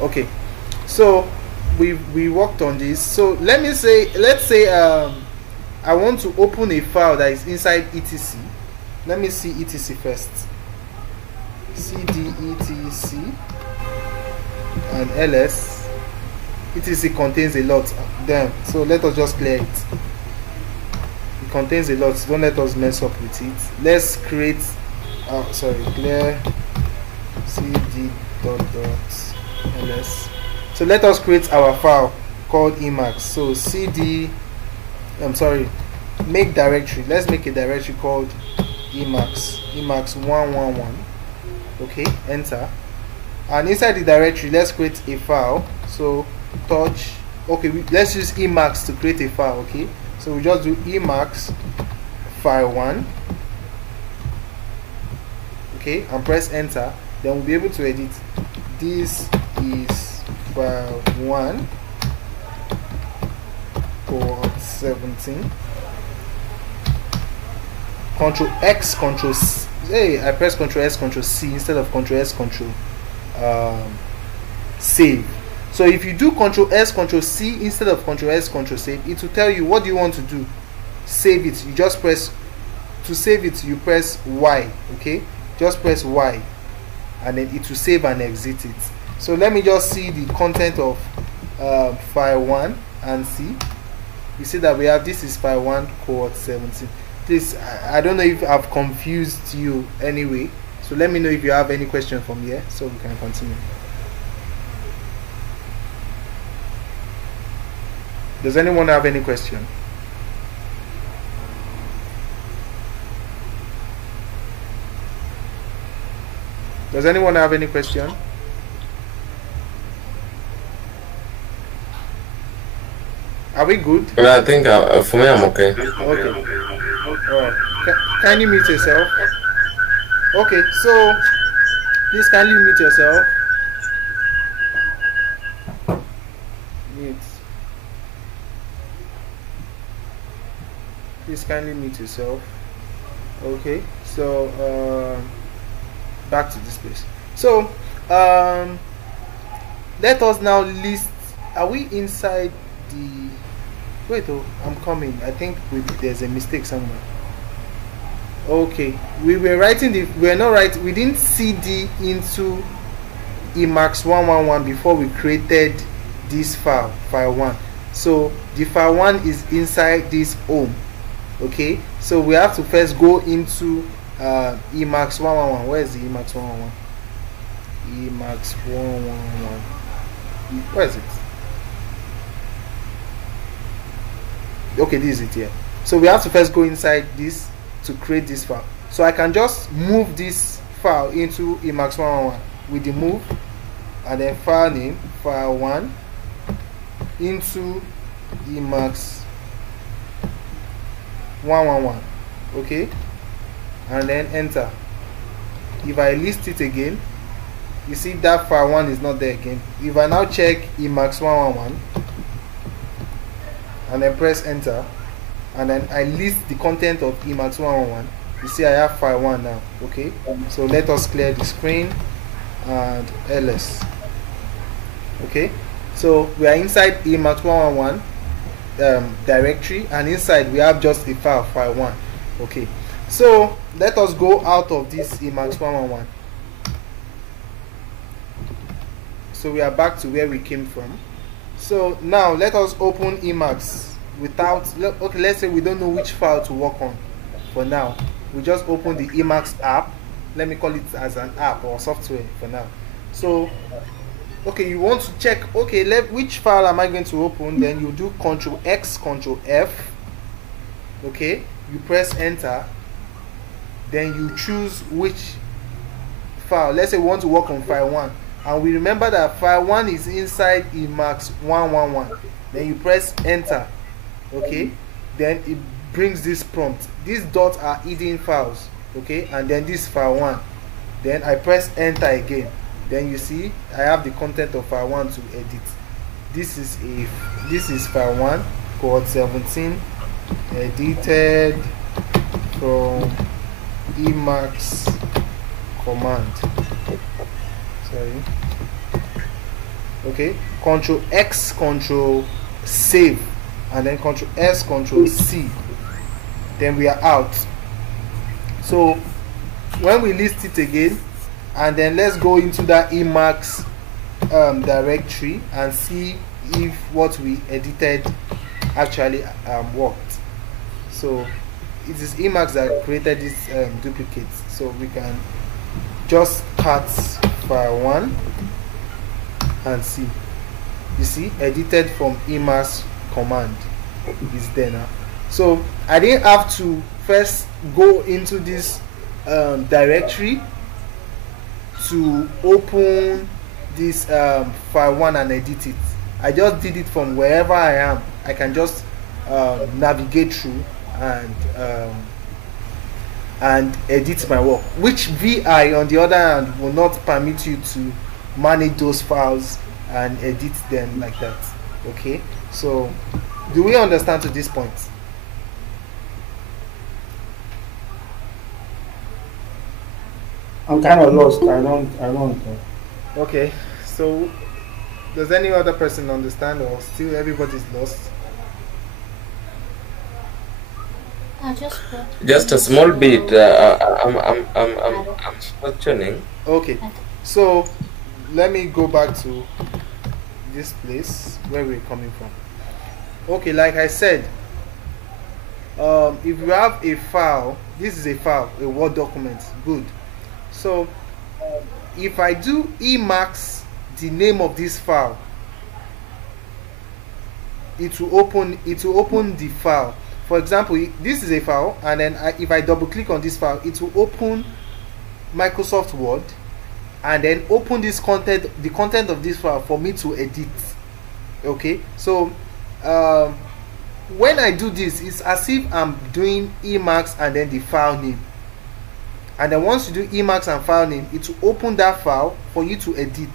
Okay, so we worked on this. So let's say I want to open a file that is inside etc. Let me see etc first. cd etc and ls. etc contains a lot. Damn, so let us just clear it. It contains a lot, so don't let us mess up with it. Let's create clear cd ls. So let us create our file called Emacs. So make directory. Let's make a directory called Emacs 111. Okay, enter. And inside the directory, let's create a file. So touch, okay, let's use Emacs to create a file. Okay, so we just do Emacs file 1. Okay, and press enter. Then we'll be able to edit. This is file 1 port 17. Control X, Control C. Hey, I press Control S, Control C instead of Control S, Control save. So if you do Control S, Control C instead of Control S, Control save, it will tell you what do you want to do. Save it. You just press, to save it, you press Y. Okay, just press Y, and then it will save and exit it. So let me just see the content of file 1 and see. You see that we have, this is file 1 cohort 17. Please, I don't know if I've confused you anyway, so let me know if you have any question from here so we can continue. Does anyone have any question? Does anyone have any question? Are we good? Well, I think for me, I'm okay. Okay. Alright. Can you mute yourself? Okay, so please kindly mute yourself. Mute. Please kindly mute yourself. Okay, so back to this place. So let us now list. Are we inside the? Wait, oh, I'm coming. I think there's a mistake somewhere. Okay, we were writing the. We're not right. We didn't cd into Emacs 111 before we created this file 1. So the file 1 is inside this home. Okay, so we have to first go into Emacs 111. Where is the Emacs 111? Emacs 111. Where is it? Okay, this is it here. So we have to first go inside this to create this file. So I can just move this file into Emacs 111 with the move, and then file name file 1 into Emacs 111. Okay, and then enter. If I list it again, you see that file 1 is not there again. If I now check Emacs 111 and then press enter, and then I list the content of Emacs 111, you see I have file 1 now. Okay, so let us clear the screen and ls. Okay, so we are inside Emacs 111 directory, and inside we have just a file 1. Okay, so let us go out of this Emacs 111. So we are back to where we came from. So now let us open Emacs without, okay, let's say we don't know which file to work on for now. We just open the Emacs app. Let me call it as an app or software for now. So okay, you want to check, okay, which file am I going to open? Then you do Ctrl X, Ctrl F. Okay, you press enter, then you choose which file. Let's say we want to work on file 1, and we remember that file 1 is inside Emacs 111. Then you press enter. Okay, then it brings this prompt. These dots are hidden files. Okay, and then this file 1. Then I press enter again. Then you see I have the content of file 1 to edit. This is file 1, code 17, edited from Emacs command. Sorry. Okay, Ctrl X, Ctrl save, and then Ctrl S, Ctrl C. Then we are out. So when we list it again, and then let's go into that Emacs directory and see if what we edited actually worked. So it is Emacs that created this duplicate. So we can just cut file 1 and see. You see, edited from Emacs command is there now. So I didn't have to first go into this directory to open this file 1 and edit it. I just did it from wherever I am. I can just navigate through and edit my work, which VI on the other hand will not permit you to manage those files and edit them like that. Okay, so do we understand to this point? I'm kind of lost. I don't. Okay, so does any other person understand, or still everybody's lost? Just a small bit. I'm questioning. Okay, so let me go back to this place where we're coming from. Okay, like I said, if you have a file, this is a file, a Word document. Good. So if I do Emacs the name of this file, it will open the file. For example, this is a file, and then if I double click on this file, it will open Microsoft Word and then open this content, the content of this file, for me to edit. Okay, so when I do this, it's as if I'm doing Emacs and then the file name. And then once you do Emacs and file name, it will open that file for you to edit.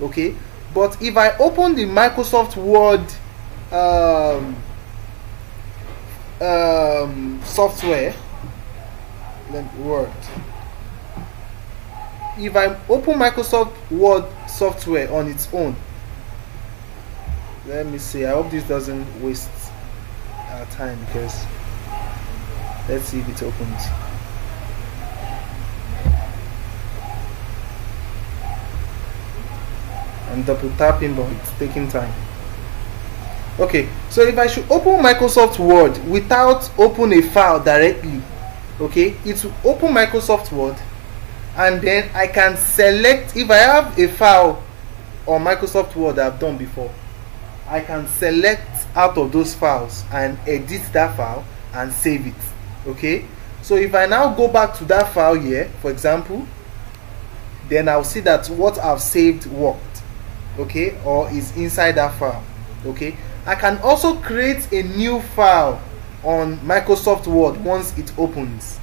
Okay, but if I open the Microsoft Word software, if I open Microsoft Word software on its own, let me see, I hope this doesn't waste our time, because let's see if it opens. I'm double tapping, but it's taking time. Okay, so if I should open Microsoft Word without open a file directly, okay, it will open Microsoft Word, and then I can select, if I have a file on Microsoft Word that I've done before, I can select out of those files and edit that file and save it. Okay, so if I now go back to that file here, for example, then I'll see that what I've saved worked. Okay, or is inside that file. Okay, I can also create a new file on Microsoft Word once it opens.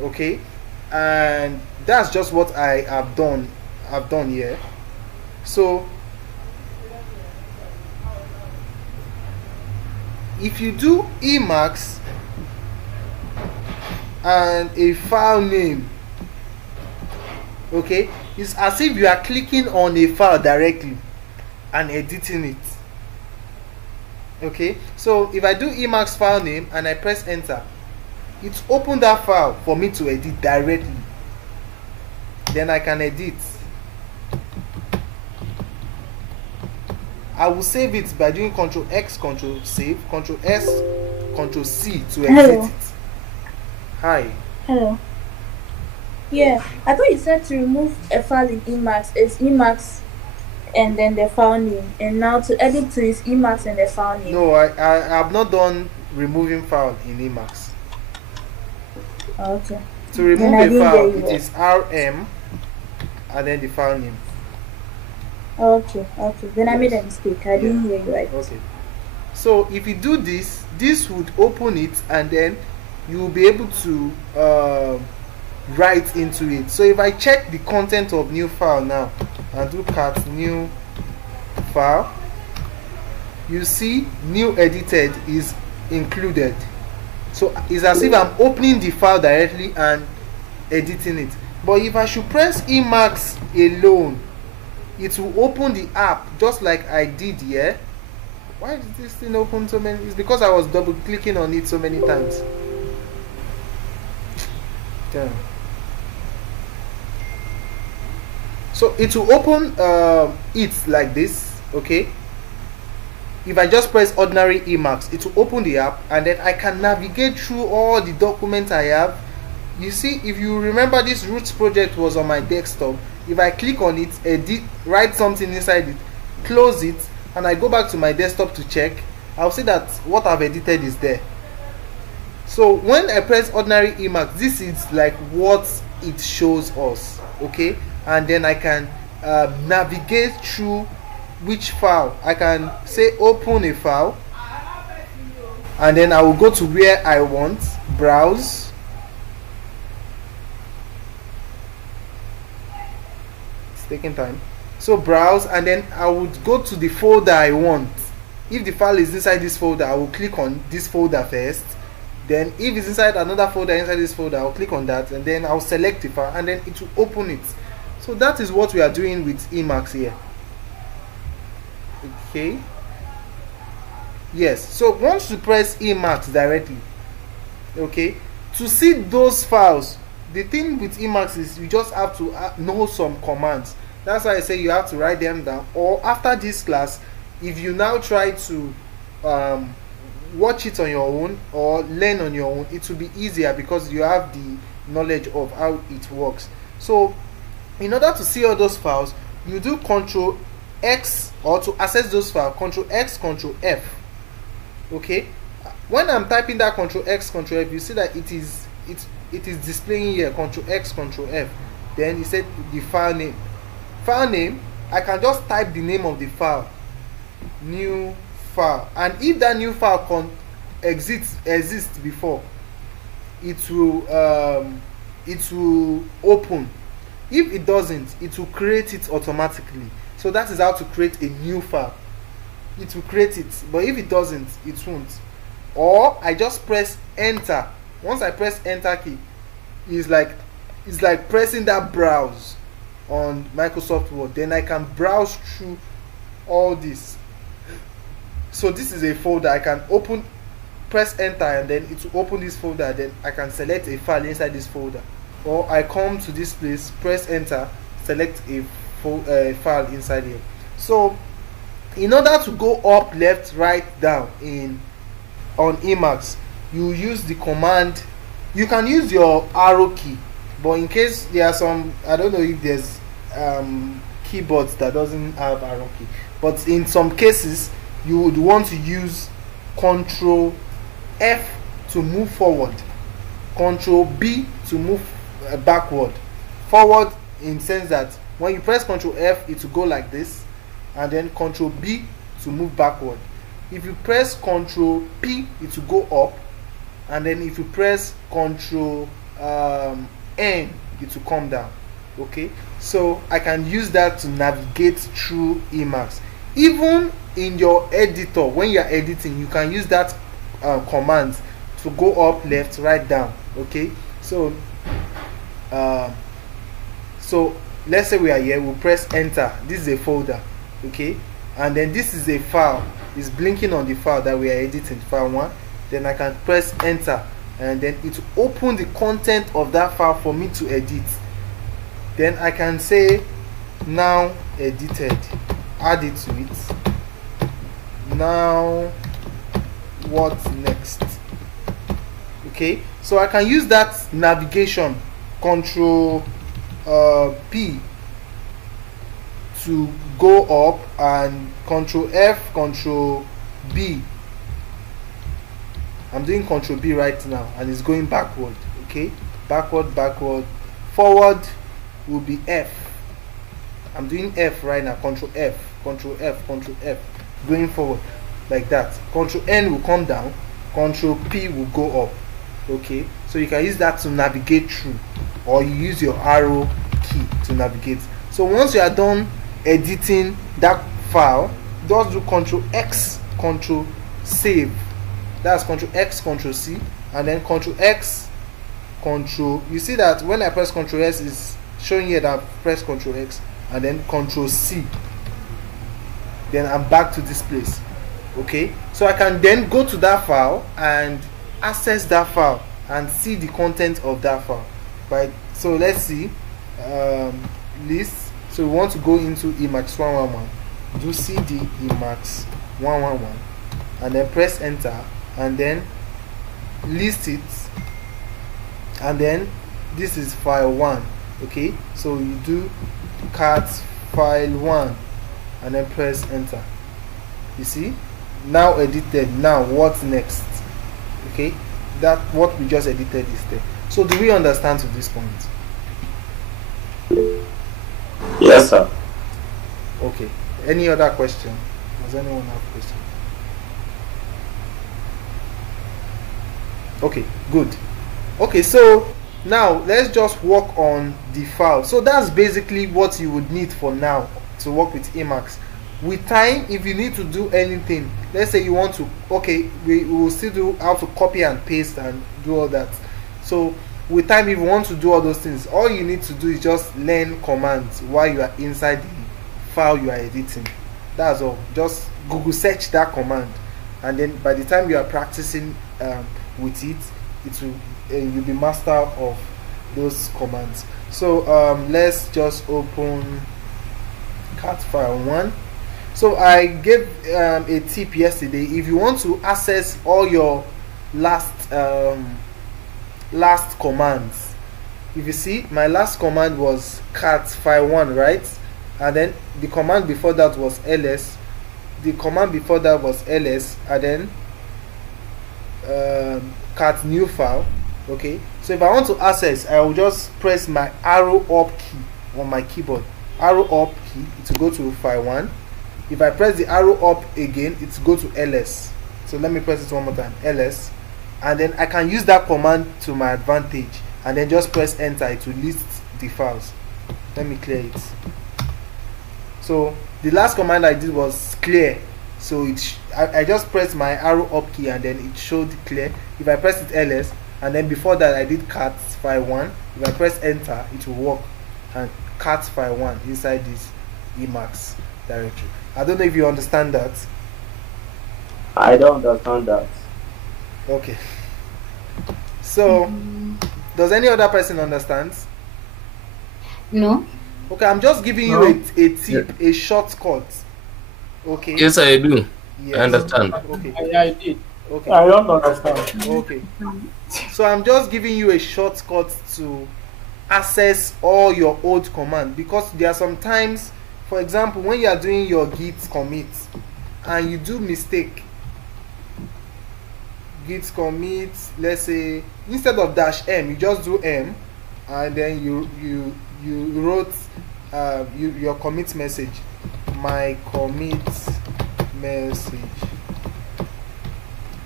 Okay, and that's just what I have done. I've done here. So if you do Emacs and a file name, okay, it's as if you are clicking on a file directly and editing it. Okay, so if I do Emacs file name and I press enter, it's opened that file for me to edit directly. Then I can edit. I will save it by doing Ctrl X, Ctrl save, Ctrl S, Ctrl C to exit it. Hi. Hello. Yeah, I thought you said to remove a file in Emacs is Emacs and then the file name, and now to edit to is Emacs and the file name. No, I have not done removing file in Emacs. Okay. To remove a file, it is RM and then the file name. Okay. Then I made a mistake. I didn't hear you right. Okay. So if you do this, this would open it, and then you will be able to write into it. So if I check the content of new file now and do cat new file, you see new edited is included. So it's as if I'm opening the file directly and editing it. But if I should press Emacs alone, it will open the app just like I did here. Why did this thing open so many? It's because I was double clicking on it so many times. Damn. So it will open it like this. Okay, if I just press ordinary Emacs, it will open the app, and then I can navigate through all the documents I have. You see, if you remember, this roots project was on my desktop. If I click on it, edit, write something inside it, close it, and I go back to my desktop to check, I'll see that what I've edited is there. So when I press ordinary Emacs, this is like what it shows us. Okay, and then I can navigate through which file. I can say open a file, and then I will go to where I want, browse. It's taking time. So browse, and then I would go to the folder I want. If the file is inside this folder, I will click on this folder first. Then if it's inside another folder inside this folder, I'll click on that, and then I'll select the file, and then it will open it. So that is what we are doing with Emacs here. Okay, yes. So once you press Emacs directly, okay, to see those files, the thing with Emacs is you just have to know some commands. That's why I say you have to write them down, or after this class, if you now try to watch it on your own or learn on your own, it will be easier because you have the knowledge of how it works. So in order to see all those files, you do Ctrl X, or to access those files, Ctrl X, Ctrl F. Okay, when I'm typing that Ctrl X, Ctrl F, you see that it is displaying here Ctrl X, Ctrl F. Then it said the file name. File name, I can just type the name of the file, new file, and if that new file exists before, it will open. If it doesn't, it will create it automatically. So that is how to create a new file. It will create it, but if it doesn't, it won't. Or I just press enter. Once I press enter key, it's like pressing that browse on Microsoft Word. Then I can browse through all this. So this is a folder. I can open, press enter, and then it will open this folder. Then I can select a file inside this folder, or I come to this place, press enter, select a file inside here. So in order to go up, left, right, down on Emacs, you use the command. You can use your arrow key, but in case there are some, I don't know if there's keyboards that doesn't have arrow key, but in some cases you would want to use Ctrl F to move forward, Ctrl B to move backward, forward in sense that when you press Ctrl F, it will go like this, and then Ctrl B to move backward. If you press Ctrl P, it will go up, and then if you press Ctrl N, it will come down. Okay, so I can use that to navigate through Emacs. Even in your editor, when you are editing, you can use that command to go up, left, right, down. Okay, so so let's say we are here, we'll press enter. This is a folder, okay, and then this is a file. It's blinking on the file that we are editing, file 1. Then I can press enter, and then it will open the content of that file for me to edit. Then I can say now edited, add it to it. Now what next? Okay, so I can use that navigation, control P to go up, and control F, control B. I'm doing control B right now, and it's going backward. Okay, backward, forward will be F. I'm doing F right now, control F, control F, control F, going forward like that. Control N will come down, control P will go up. Okay, so you can use that to navigate through, or you use your arrow key to navigate. So once you are done editing that file, just do control X, control save. That's control X, control C, and then control X, control. You see that when I press control S, is showing here that I've pressed control X, and then control C. Then I'm back to this place. Okay, so I can then go to that file and access that file and see the content of that file. Right, so let's see, list. So we want to go into Emacs 111, do cd Emacs 111, and then press enter, and then list it, and then this is file 1. Okay, so you do cat file 1 and then press enter. You see, now edited. Now what next? Okay, that what we just edited is there. So do we understand to this point? Yes, sir. Okay, any other question? Does anyone have a question? Okay, good. Okay, so now let's just work on the file. So that's basically what you would need for now to work with Emacs. With time, if you need to do anything, let's say you want to, okay, we will still do how to copy and paste and do all that. So with time, if you want to do all those things, all you need to do is just learn commands while you are inside the file you are editing. That's all. Just Google search that command, and then by the time you are practicing with it, it will you'll be master of those commands. So let's just open cat file 1. So I gave a tip yesterday. If you want to access all your last commands, if you see, my last command was cat file 1, right? And then the command before that was ls, the command before that was ls, and then cat new file. Okay, so if I want to access, I will just press my arrow up key on my keyboard, arrow up key, it will go to file 1. If I press the arrow up again, it will go to ls. So let me press it one more time, ls, and then I can use that command to my advantage, and then just press enter. It will list the files. Let me clear it. So the last command I did was clear, so I just pressed my arrow up key and then it showed clear. If I press it ls, and then before that I did cat file 1, if I press enter, it will work, and cat file 1 inside this Emacs directory. I don't know if you understand that. I don't understand that. Okay, so does any other person understand? No. Okay, I'm just giving you a tip, a shortcut. Okay. Yes, I do. Yes. I understand. Okay. I did. Okay. I don't understand. Okay. So I'm just giving you a shortcut to access all your old command, because there are some times, for example, when you are doing your git commit and you do mistake, git commit, let's say instead of -m you just do m, and then you wrote your commit message, my commit message,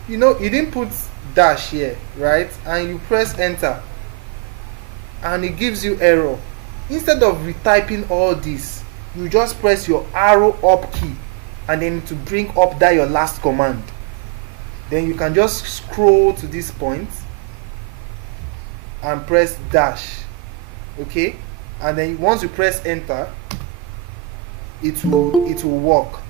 you know, you didn't put dash here, right? And you press enter, and it gives you error, instead of retyping all this, you just press your arrow up key and then to bring up that your last command. Then you can just scroll to this point and press dash. Okay, and then once you press enter, it will work.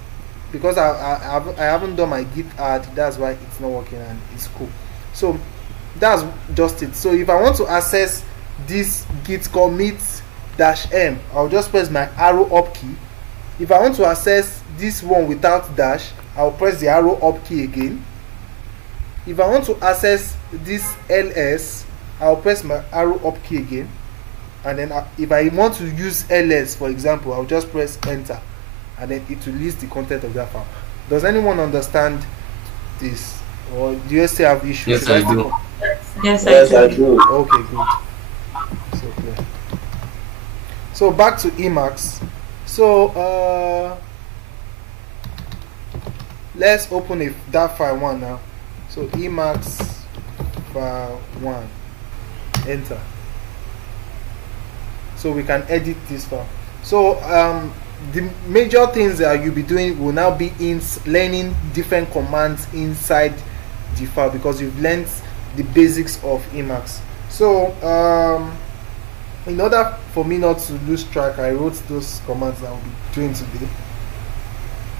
Because I haven't done my git add, that's why it's not working, and it's cool. So that's just it. So if I want to access this git commit -m, I'll just press my arrow up key. If I want to access this one without dash, I'll press the arrow up key again. If I want to access this ls, I'll press my arrow up key again. And then if I want to use ls, for example, I'll just press enter, and then it will list the content of that file. Does anyone understand this, or do you still have issues? Yes, I do. Yes, I do. Okay, good. So clear. So back to Emacs. So let's open that file 1 now. So Emacs file 1, enter. So we can edit this file. So the major things that you'll be doing will now be in learning different commands inside the file, because you've learned the basics of Emacs. So in order for me not to lose track, I wrote those commands that I'll be doing today.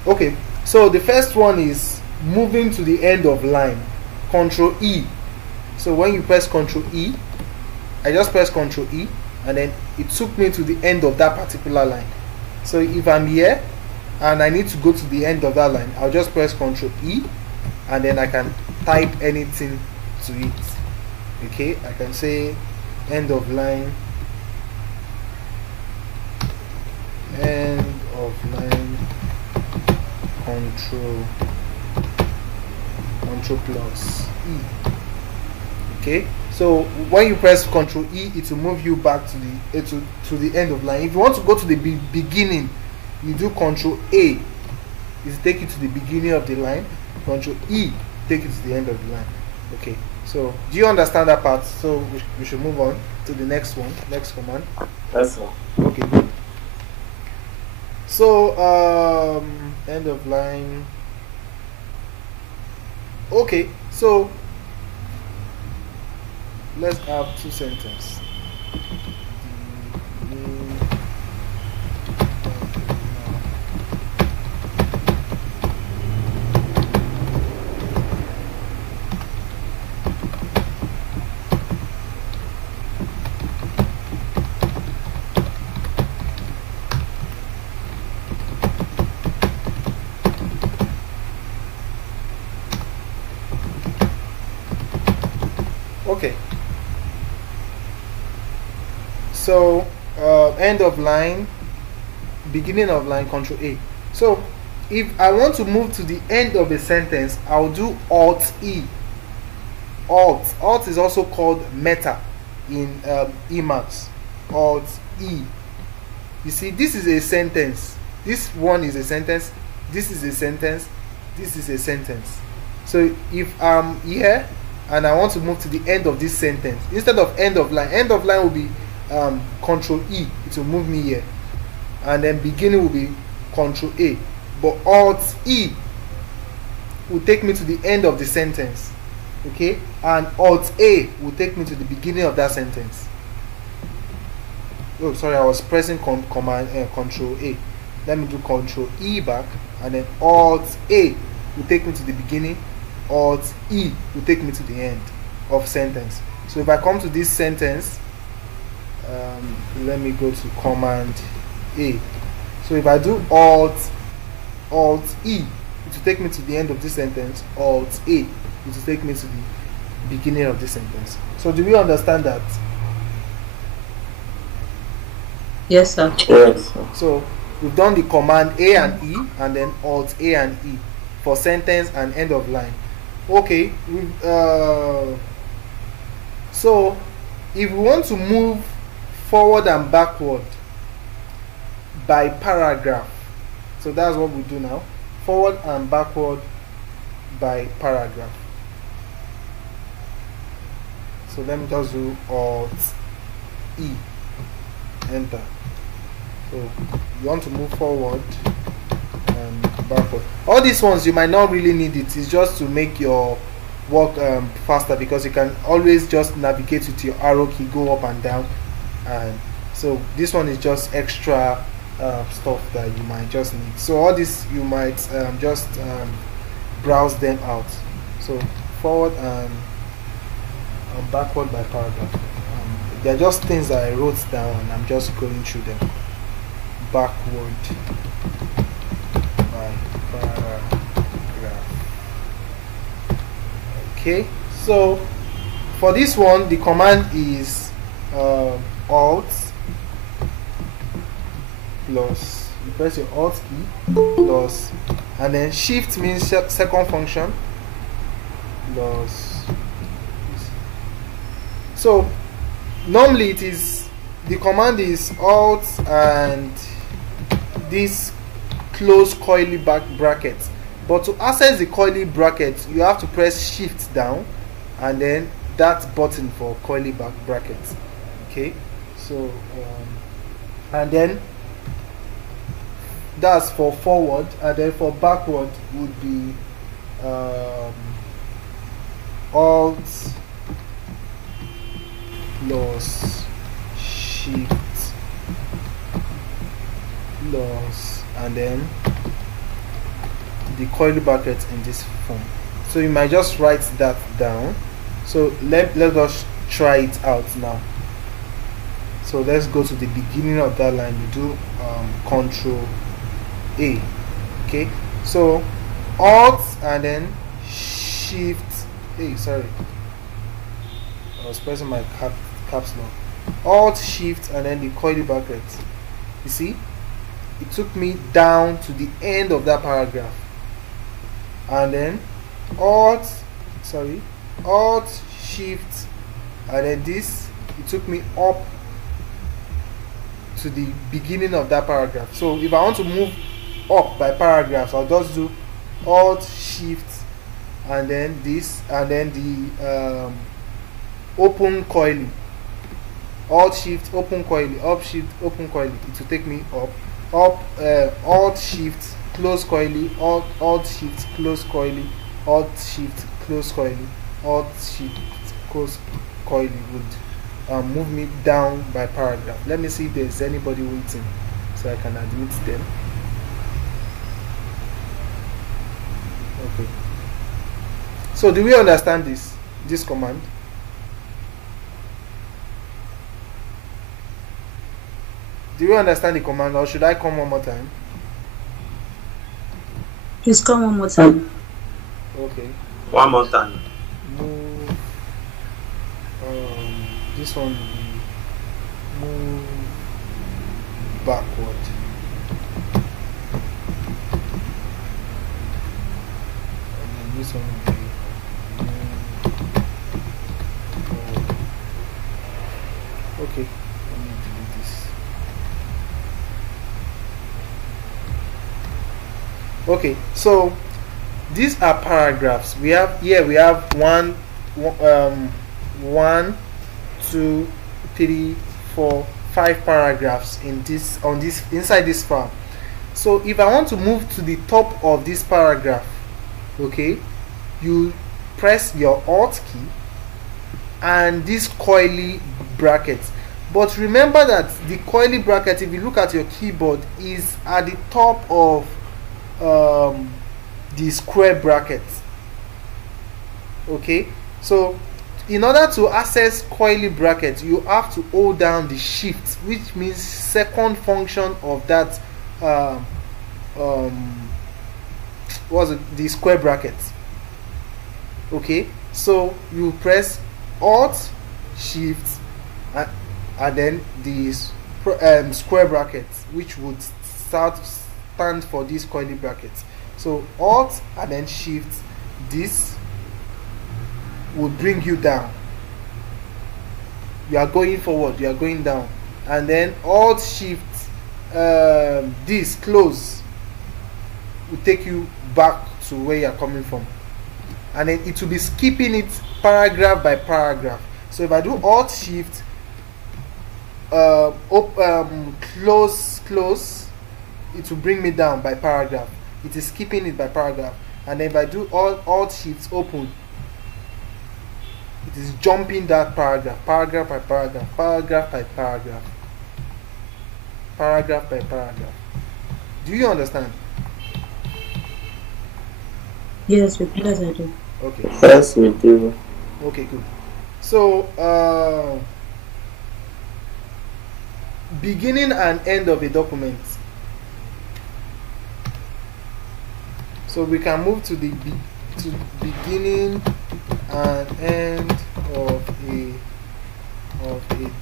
Okay, so the first one is moving to the end of line, Control E. So when you press Control E, I just press Control E, and then it took me to the end of that particular line. So if I'm here and I need to go to the end of that line, I'll just press Control E, and then I can type anything to it. Okay, I can say end of line, Control plus E. Okay, so when you press Control E, it will move you back to the end of line. If you want to go to the beginning, you do Control A, it will take you to the beginning of the line. Control E, take it to the end of the line. Okay, so do you understand that part? So we should move on to the next one, next command. That's all. Okay, good. So end of line. Okay, so let's have 2 sentences. Okay, so end of line, beginning of line, Control A. So if I want to move to the end of a sentence, I'll do Alt E. Alt is also called meta in Emacs. Alt E. You see, this is a sentence. This one is a sentence. This is a sentence. This is a sentence. So if I'm here and I want to move to the end of this sentence, instead of end of line will be Control E, it will move me here, and then beginning will be Control A, but Alt E will take me to the end of the sentence. Okay, and Alt A will take me to the beginning of that sentence. Oh, sorry, I was pressing Control A. Let me do Control E back, and then Alt A will take me to the beginning. Alt E will take me to the end of sentence. So if I come to this sentence, let me go to Command A. So if I do Alt E, it will take me to the end of this sentence. Alt A, it will take me to the beginning of this sentence. So do we understand that? Yes, sir. Yes. So we've done the Command A and E, and then Alt A and E for sentence and end of line. Okay, so if we want to move forward and backward by paragraph, so that's what we do now. Forward and backward by paragraph. So let me just do Alt E, enter. So you want to move forward and backward. All these ones you might not really need it. It's just to make your work faster, because you can always just navigate with your arrow key, go up and down. And so this one is just extra stuff that you might just need. So all this you might just browse them out. So forward and backward by paragraph. They're just things that I wrote down and I'm just going through them. Backward by paragraph. Okay, so for this one the command is Alt plus, you press your Alt key plus, and then Shift means second function plus. So normally it is, the command is Alt and this close curly bracket, but to access the curly bracket you have to press Shift down and then that button for curly brackets. Okay, so and then that's for forward, and then for backward would be Alt plus Shift plus, and then the curly bracket in this form. So you might just write that down. So let us try it out now. So let's go to the beginning of that line. You do Control A. Okay, so Alt and then Shift. Hey, sorry, I was pressing my caps lock. Alt Shift and then the curly bracket. You see, it took me down to the end of that paragraph, and then Alt Shift, and then this, it took me up to the beginning of that paragraph. So if I want to move up by paragraphs, I'll just do Alt Shift and then this, and then the open curly, Alt Shift open curly, Up Shift open curly. It will take me up. Alt Shift close curly, Alt Shift close curly, Alt Shift close curly, Alt Shift close curly would move me down by paragraph. Let me see if there's anybody waiting so I can admit them. Okay, so do we understand this command? Do you understand the command, or should I come one more time? Please come one more time. Okay. One more time. Move. This one will be move backward. And then this one will be move forward. Okay. Let me delete this. Okay, so these are paragraphs. We have here, we have 1, 2, 3, 4, 5 paragraphs in this, on this, inside this file. So if I want to move to the top of this paragraph, okay, you press your Alt key and this curly bracket. But remember that the curly bracket, if you look at your keyboard, is at the top of the square bracket. Okay, so in order to access curly bracket, you have to hold down the Shift, which means second function of that what's it, the square bracket. Okay, so you press Alt Shift and then the square bracket, which would stand for this curly bracket. So Alt and then Shift, this will bring you down. You are going forward, you are going down, and then Alt Shift this close will take you back to where you are coming from, and then it will be skipping it paragraph by paragraph. So if I do Alt Shift close, it will bring me down by paragraph. It is skipping it by paragraph. And then if I do alt shift open, it is jumping that paragraph by paragraph, paragraph by paragraph, paragraph by paragraph. Do you understand? Yes, yes, I do. Okay. Yes, we do. Okay, good. So beginning and end of a document. So we can move to the beginning and end of a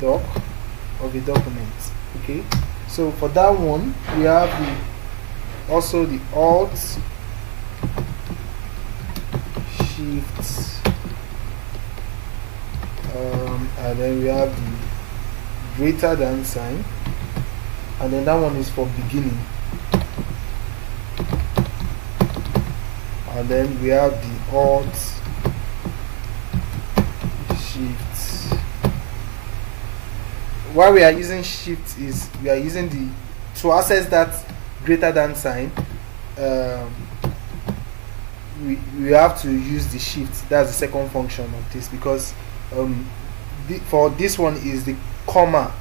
document. Okay. So for that one, we have also the alt shift, and then we have the greater than sign, and then that one is for beginning, and then we have the alt shift. Why we are using shift is we are using to access that greater than sign. We have to use the shift. That's the second function of this, because for this one is the comma,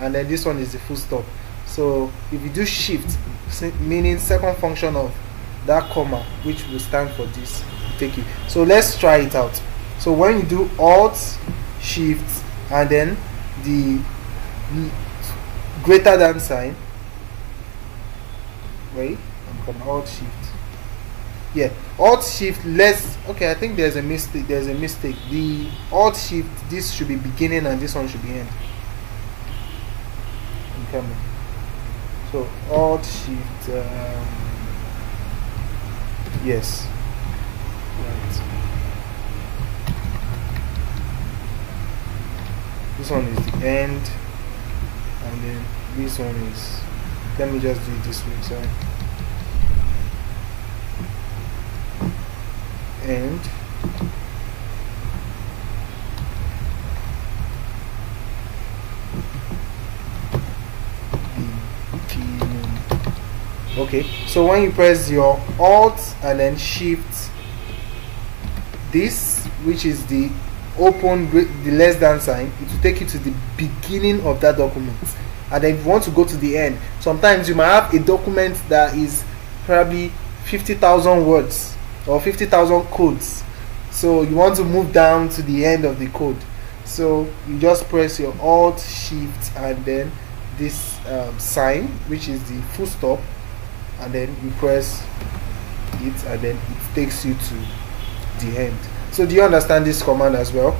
and then this one is the full stop. So if you do shift, meaning second function of that comma, which will stand for this, take it. So let's try it out. So when you do alt shift and then the greater than sign, wait, I'm going alt shift. Yeah, alt shift less. Okay, I think there's a mistake. The alt shift, this should be beginning and this one should be end. Okay. So alt shift, yes, right. This one is the end, and then this one is, let me just do it this way, sorry. End, beginning. Okay, so when you press your alt and then shift this, which is the open, the less than sign, it will take you to the beginning of that document. And then if you want to go to the end, sometimes you might have a document that is probably 50,000 words or 50,000 codes, so you want to move down to the end of the code. So you just press your alt shift and then this sign, which is the full stop, and then you press it, and then it takes you to the end. So do you understand this command as well?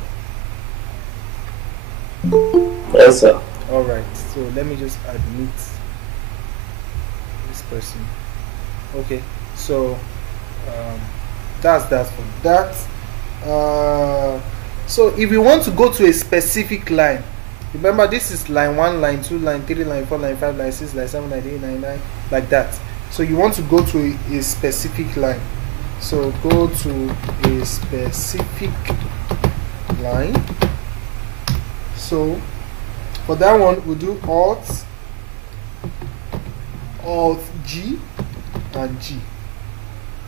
Yes, sir. Alright, so let me just admit this person. Okay, so that's that for that. So if you want to go to a specific line, remember this is line 1, line 2, line 3, line 4, line 5, line 6, line 7, line 8, line 9, like that. So you want to go to a specific line. So go to a specific line. So for that one, we'll do alt G and G,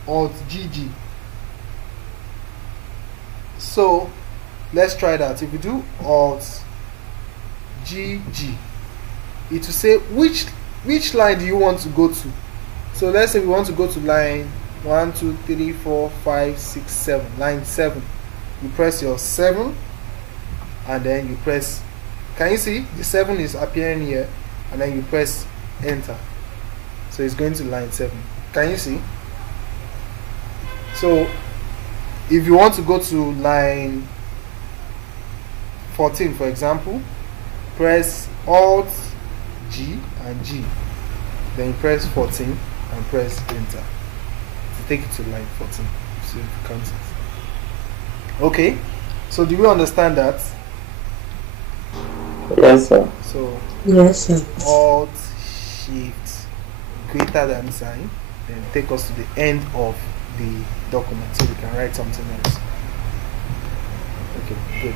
alt GG. So let's try that. If we do alt GG, it will say which line do you want to go to. So let's say we want to go to line 1, 2, 3, 4, 5, 6, 7, line 7. You press your 7 and then you press, can you see the 7 is appearing here, and then you press enter, so it's going to line 7. Can you see? So if you want to go to line 14, for example, press alt G and G, then you press 14 and press enter to take it to line 14. So if you count it. Okay, so do we understand that? Yes, sir. So Yes, sir. alt shift greater than sign, then take us to the end of the document so we can write something else. Okay, good.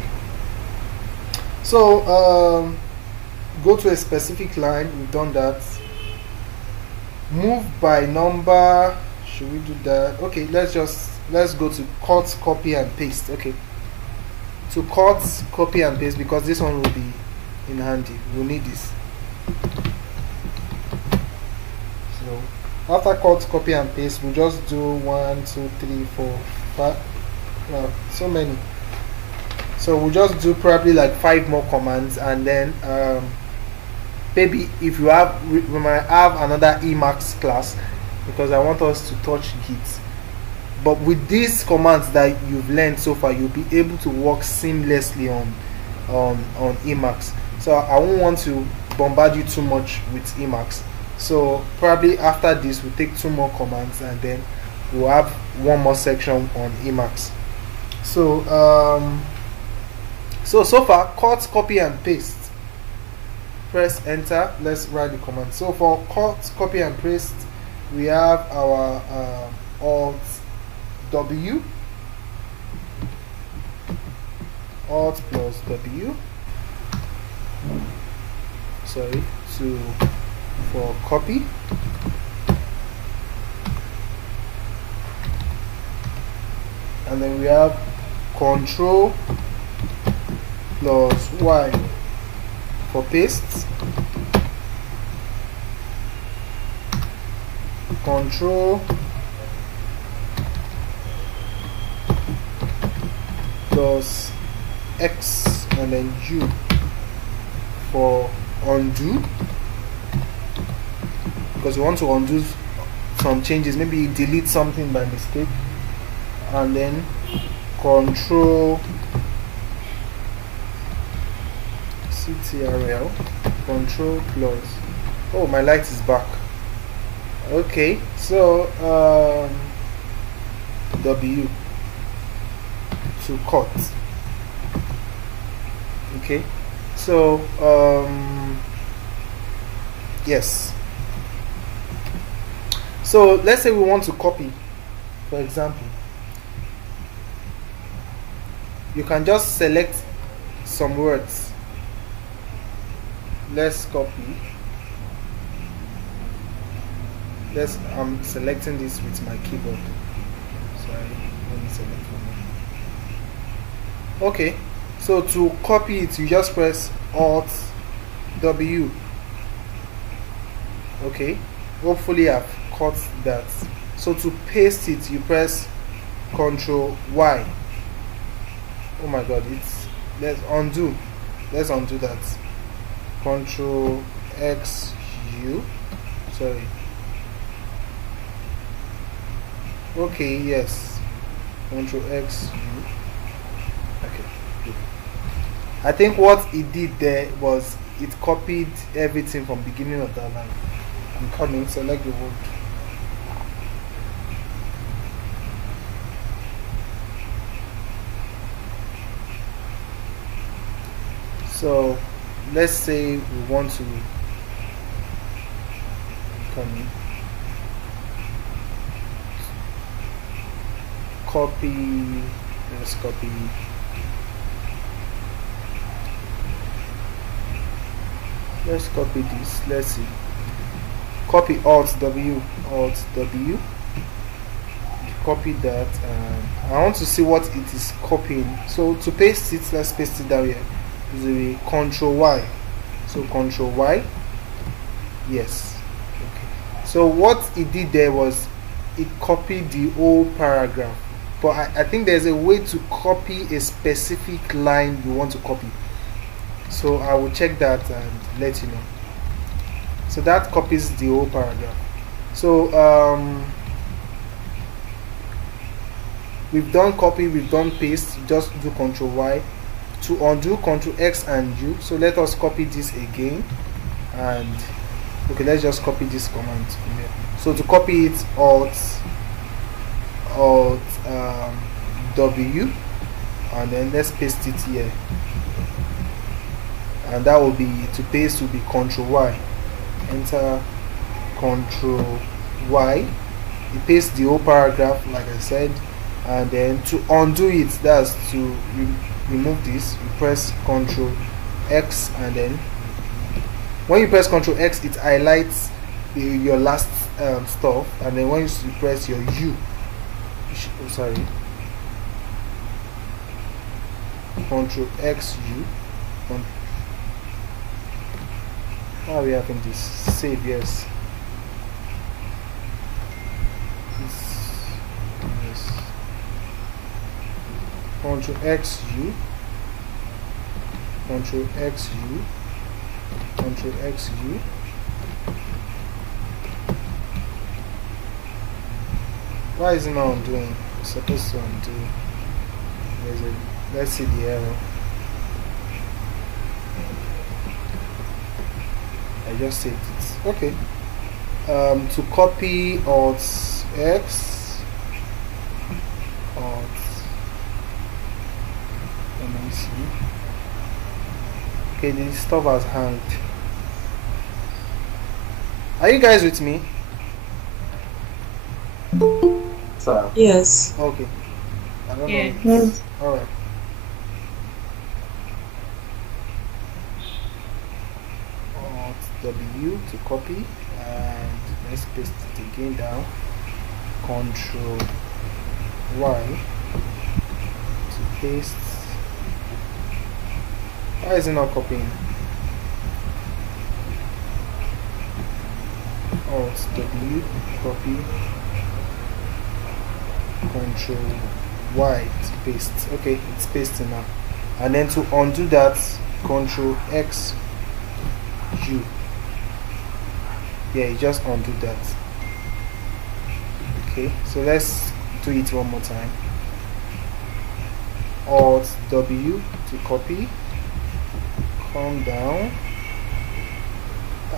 So go to a specific line. We've done that. Move by number. Should we do that? Okay, let's go to cut, copy and paste. Okay, to cut, copy and paste, because this one will be in handy. We'll need this. So after cut, copy and paste, we'll just do 1 2 3 4 5. Wow, so many. So we'll just do probably like 5 more commands, and then maybe if you have, we might have another Emacs class, because I want us to touch Git. But with these commands that you've learned so far, you'll be able to work seamlessly on Emacs. So I won't want to bombard you too much with Emacs. So probably after this we'll take 2 more commands, and then we'll have 1 more section on Emacs. So so far, cut, copy and paste. Press enter. Let's write the command. So for cut, copy and paste, we have our Alt W, Alt plus W, sorry, for copy, and then we have Control plus Y for paste, Control plus X and then U for undo, because we want to undo some changes, maybe delete something by mistake, and then Control CTRL, Control plus, oh, my light is back. Okay, so W to cut. Okay, so yes, so let's say we want to copy, for example. You can just select some words. Let's copy. I'm selecting this with my keyboard. Sorry, let me select one. Okay, so to copy it, you just press Alt W. Okay, hopefully I've cut that. So to paste it, you press Control Y. Oh my god, let's undo that. Control X U, sorry. Okay, yes, Control X U. Okay, good. I think what it did there was it copied everything from beginning of that line. I'm coming, select the word. So let's say we want to copy, let's copy, let's copy this, let's see, copy Alt W, copy that, and I want to see what it is copying. So to paste it, let's paste it down here. The Control Y, so Control Y, yes. Okay, so what it did there was it copied the whole paragraph, but I think there's a way to copy a specific line you want to copy, so I will check that and let you know. So that copies the whole paragraph. So we've done copy, we've done paste. Just do Control Y. To undo, Control X and U. So let us copy this again, and okay, let's just copy this command from here. So to copy it, Alt W, and then let's paste it here, and that will be, to paste will be Control Y. Enter, Control Y. It pastes the whole paragraph like I said, and then to undo it, that's to remove this, you press Control X and then when you press Control X, it highlights your last stuff, and then when you press your U, Control X U. Why are we having this? Save, yes. Yes. Control X U. Control X U. Control X U. Why is it not undoing? It's supposed to undo. Let's see the error. I just saved it. Okay. To copy Alt X. Alt. Let me see. Okay, the stuff has hanged. Are you guys with me? Sir. Yes. Okay. I don't Yeah. know. Yes. Alright. Alt W to copy, and let's paste it again down. Control Y to paste. Why is it not copying? Alt W, copy. Control Y to paste. Okay, it's pasting now. And then to undo that, Control X U. Yeah, you just undo that. Okay, so let's do it one more time. Alt W to copy, come down,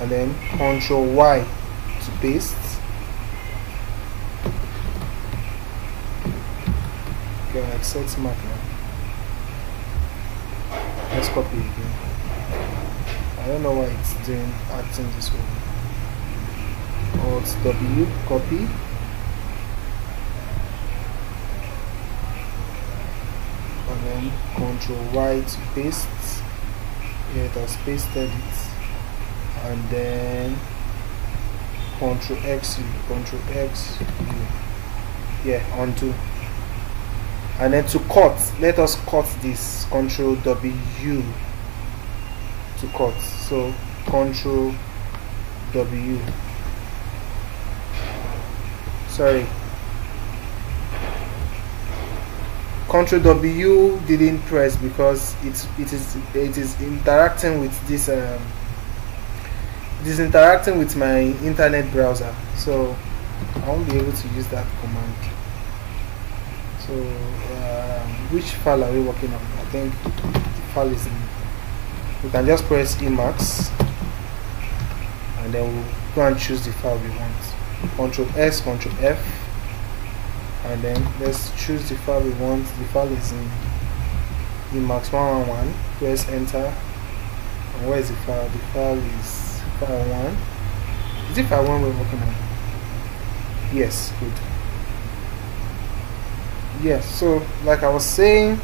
and then Control Y to paste. Okay, like set mark now. Let's copy again. I don't know why it's acting this way. Alt W, copy. And then Control Y to paste. Yeah, it has pasted it. And then Control X U, Control X U. Yeah, undo. And then to cut, let us cut this. Control W to cut. So Control W. Sorry. Control W didn't press because it is interacting with this it is interacting with my internet browser, so I won't be able to use that command. So which file are we working on? I think the file is in. We can just press Emacs and then we'll go and choose the file we want. Control S, Control F, and then let's choose the file we want. The file is in Emacs 111. Press enter. And where is the file? The file is file 1. Is it file 1 we're working on? Yes, good. Yes, so like I was saying,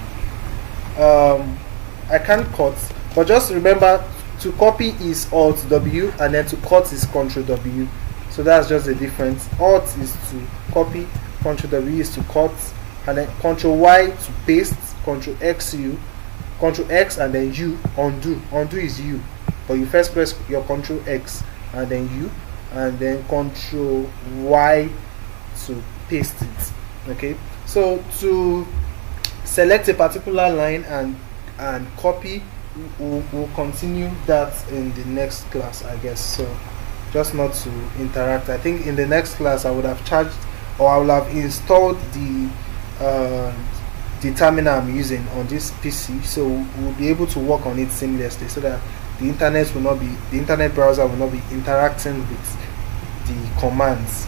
I can't cut, but just remember to copy is Alt W and then to cut is Control W. So that's just the difference. Alt is to copy, Control W is to cut, and then Control Y to paste, Control X U, Control X and then U, undo. Undo is U, but you first press your Control X and then U, and then Control Y to paste it. Okay, so to select a particular line and copy, we'll continue that in the next class, I guess. So just not to interact. I think in the next class I would have charged, or I will have installed the terminal I'm using on this PC, so we'll be able to work on it seamlessly, so that the internet browser will not be interacting with the commands.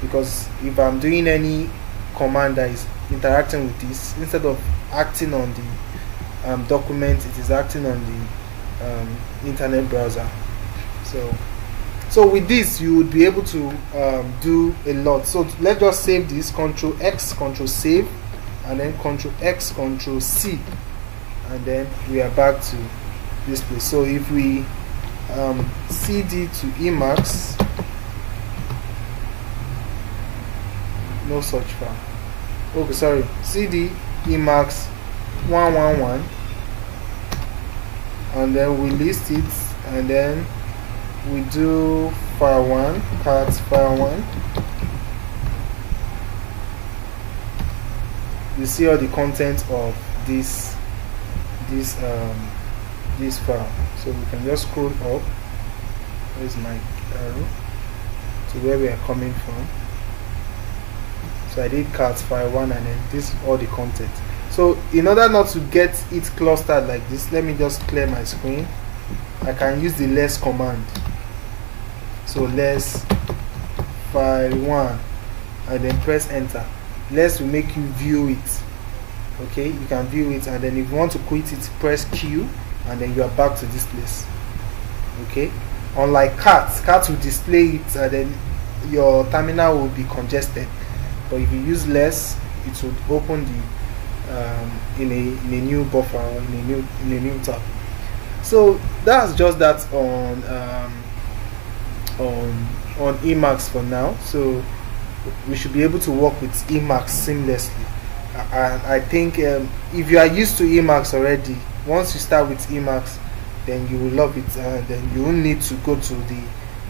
Because if I'm doing any command that is interacting with this, instead of acting on the document, it is acting on the internet browser. So with this you would be able to do a lot. So let's just save this. Control X, Control save, and then Control X, Control C, and then we are back to this place. So if we CD to Emacs. No such file. Okay, sorry. CD Emacs 111, and then we list it, and then we do file 1, cat file 1. You see all the content of this file. So we can just scroll up. Where's my arrow? To where we are coming from. So I did cat file 1, and then this is all the content. So in order not to get it clustered like this, let me just clear my screen. I can use the less command. So less file 1, and then press enter. Less will make you view it. Okay, you can view it, and then if you want to quit it, press Q, and then you are back to this place. Okay, unlike cat will display it, and then your terminal will be congested. But if you use less, it would open the in a new buffer, in a new tab. So that's just that on Emacs for now. So we should be able to work with Emacs seamlessly. I think if you are used to Emacs already, once you start with Emacs, then you will love it. Then you won't need to go to the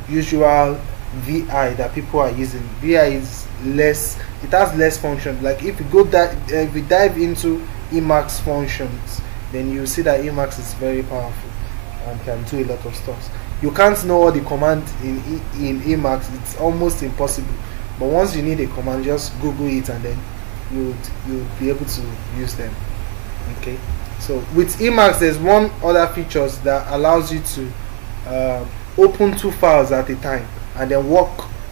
usual VI that people are using. VI is less, it has less functions. Like if you go that, if we dive into Emacs functions, then you see that Emacs is very powerful and can do a lot of stuff. You can't know all the commands in Emacs. It's almost impossible. But once you need a command, just Google it, and then you'll be able to use them. Okay. So with Emacs, there's one other features that allows you to open 2 files at a time, and then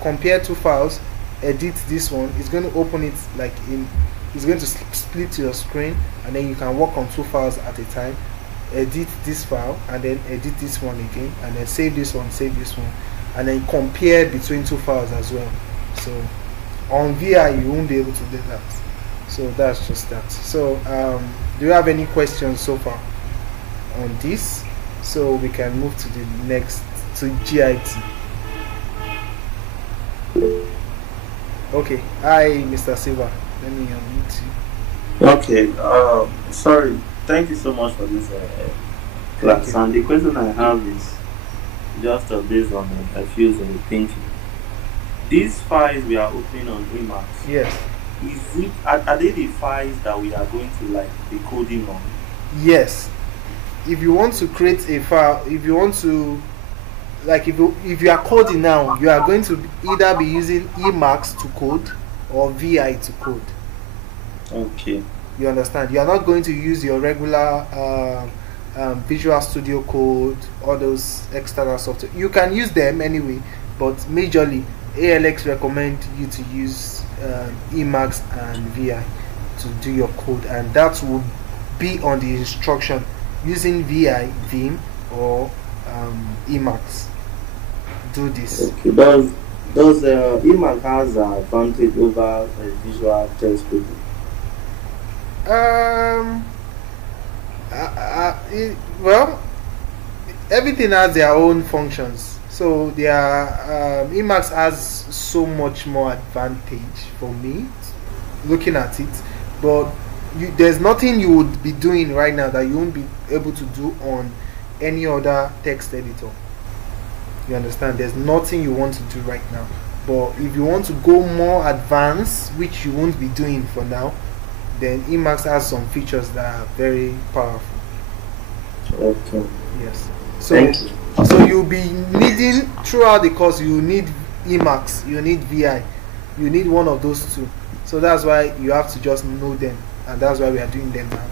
compare 2 files, edit this one. It's going to open it like it's going to split your screen, and then you can work on 2 files at a time. Edit this file, and then edit this one again, and then save this one, and then compare between 2 files as well. So on VI you won't be able to do that. So that's just that. So do you have any questions so far on this? So we can move to the next, to GIT. Okay, hi Mr. Silva, let me unmute you. Okay, sorry, thank you so much for this class. And the question I have is just based on a few thinking. These files we are opening on Emacs, yes, are they the files that we are going to like be coding on? Yes. If you want to create a file, if you want to, like if you are coding now, you are going to either be using Emacs to code or VI to code. Okay. You understand? You are not going to use your regular Visual Studio Code, all those external software. You can use them anyway, but majorly ALX recommend you to use Emacs and VI to do your code, and that would be on the instruction using VI, Vim, or Emacs. Do this. Okay. Does Emacs has an advantage over Visual Test Coding? Well, everything has their own functions. So Emacs has so much more advantage for me looking at it, but there's nothing you would be doing right now that you won't be able to do on any other text editor. You understand? There's nothing you want to do right now, but if you want to go more advanced, which you won't be doing for now, then Emacs has some features that are very powerful. Okay. Yes. So you'll be needing throughout the course. You need Emacs, you need VI, you need one of those two. So that's why you have to just know them, and that's why we are doing them now.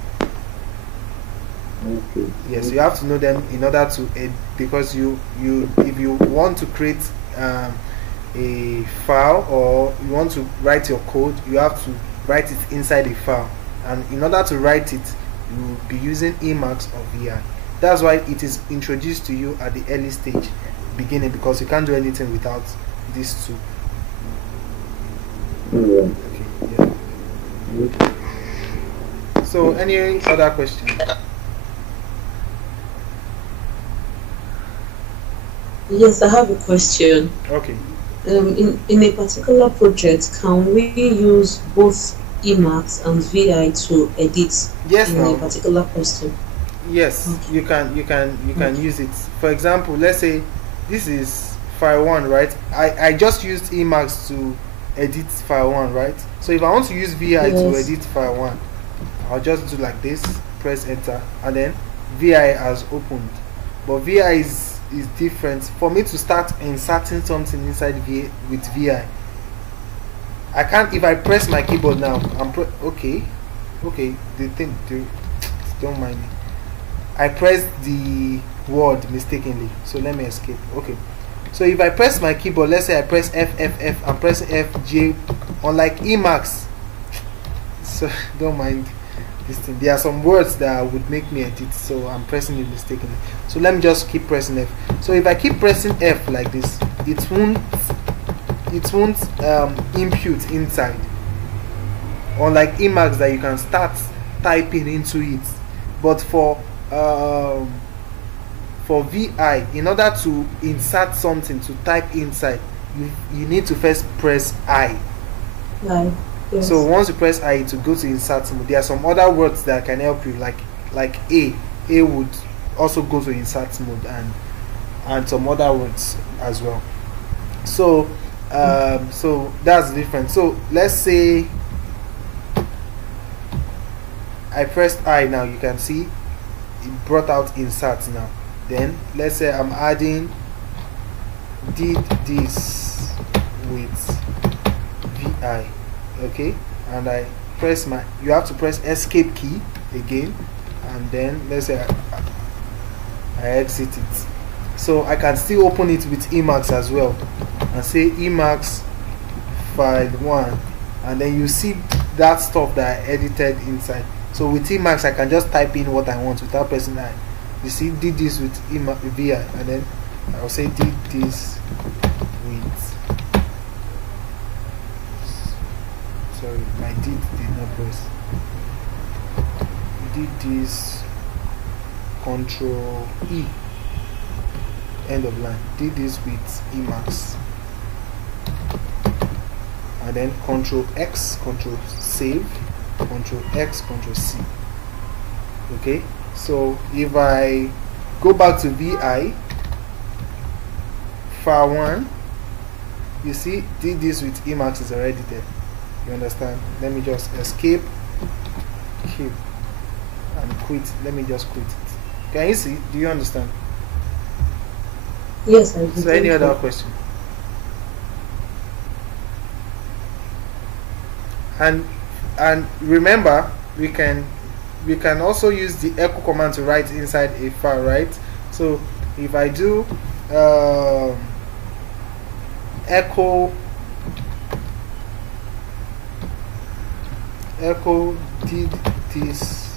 Okay. Yes, you have to know them in order to because if you want to create a file, or you want to write your code, you have to write it inside a file, and in order to write it, you will be using Emacs or VI. That's why it is introduced to you at the early stage, beginning, because you can't do anything without these two. Yeah. Okay, yeah. So any other question? Yes, I have a question. Okay. In a particular project, can we use both Emacs and VI to edit Yes, in a now. particular question? Yes, Okay. you can Okay. use it. For example, let's say this is file one, right? I just used Emacs to edit file one, right? So if I want to use VI to Yes. edit file one, I'll just do like this, press enter, and then VI has opened. But VI is different. For me to start inserting something inside VI with VI, I can't. If I press my keyboard now, okay, okay. The thing, don't mind me. I pressed the word mistakenly, so let me escape. Okay, so if I press my keyboard, let's say I press F F F, I'm pressing F J, unlike Emacs. So don't mind this thing. There are some words that would make me edit, so I'm pressing it mistakenly. So let me just keep pressing F. So if I keep pressing F like this, it won't impute inside. Unlike Emacs that you can start typing into it, but um, for VI, in order to insert something to type inside, you need to first press I. Right. So Yes. once you press I to go to insert mode, there are some other words that can help you, like A. A would also go to insert mode, and some other words as well. So so that's different. So let's say I pressed I now. You can see it brought out insert now. Then let's say I'm adding did this with VI, okay, and I press my. You have to press escape key again, and then let's say I exit it. So I can still open it with Emacs as well, and say Emacs file 1, and then you see that stuff that I edited inside. So with Emacs I can just type in what I want without pressing I. You see, did this with VI, and then I'll say did this with, sorry, my did not press, did this, control E, end of line, did this with Emacs, and then control X, control save, control X, control C. Okay, so if I go back to VI file 1, you see did this with Emacs is already there. You understand? Let me just escape, keep, and quit. Let me just quit it. Can you see? Do you understand? Yes, I do. So any Thank other you. question? And remember, we can also use the echo command to write inside a file, right? So if I do echo did this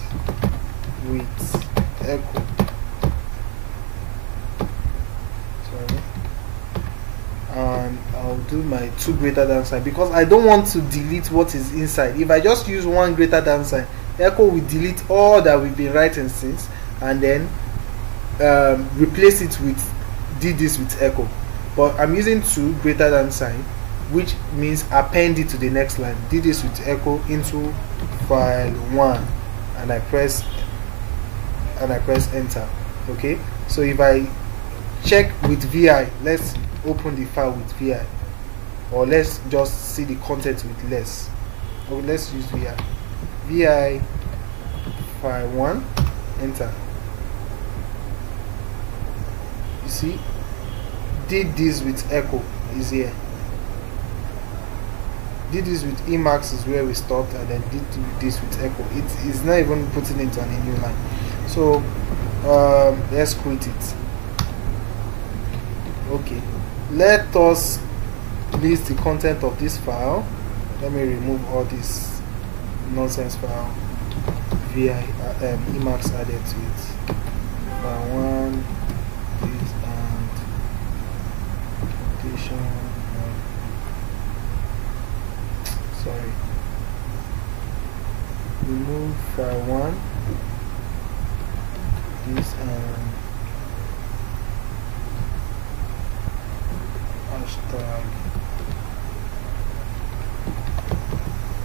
with echo, sorry, and I'll do my 2 greater than sign, because I don't want to delete what is inside. If I just use 1 greater than sign, echo will delete all that we've been writing since, and then replace it with did this with echo. But I'm using 2 greater than sign, which means append it to the next line. Did this with echo into file 1, and I press enter. Okay, so if I check with VI, let's open the file with VI, or let's just see the content with less. Okay, let's use VI file 1, enter. You see, did this with echo is here. Did this with Emacs is where we stopped, and then did this with echo. It is not even putting it on a new line. So let's quit it. Okay, let us list the content of this file. Let me remove all this nonsense file via Emacs added to it. File 1, this, and quotation. Sorry. Remove file 1, this, and hashtag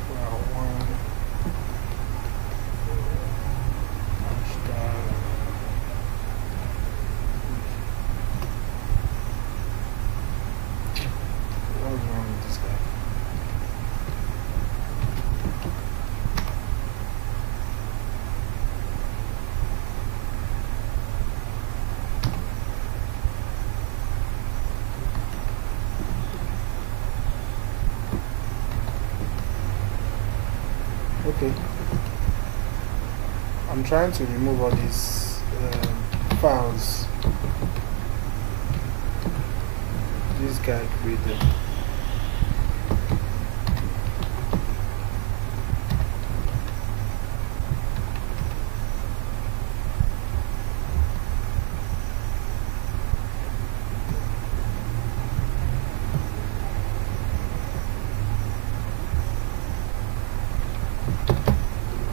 file1 hashtag what's wrong with this guy? Okay, I'm trying to remove all these files this guy created.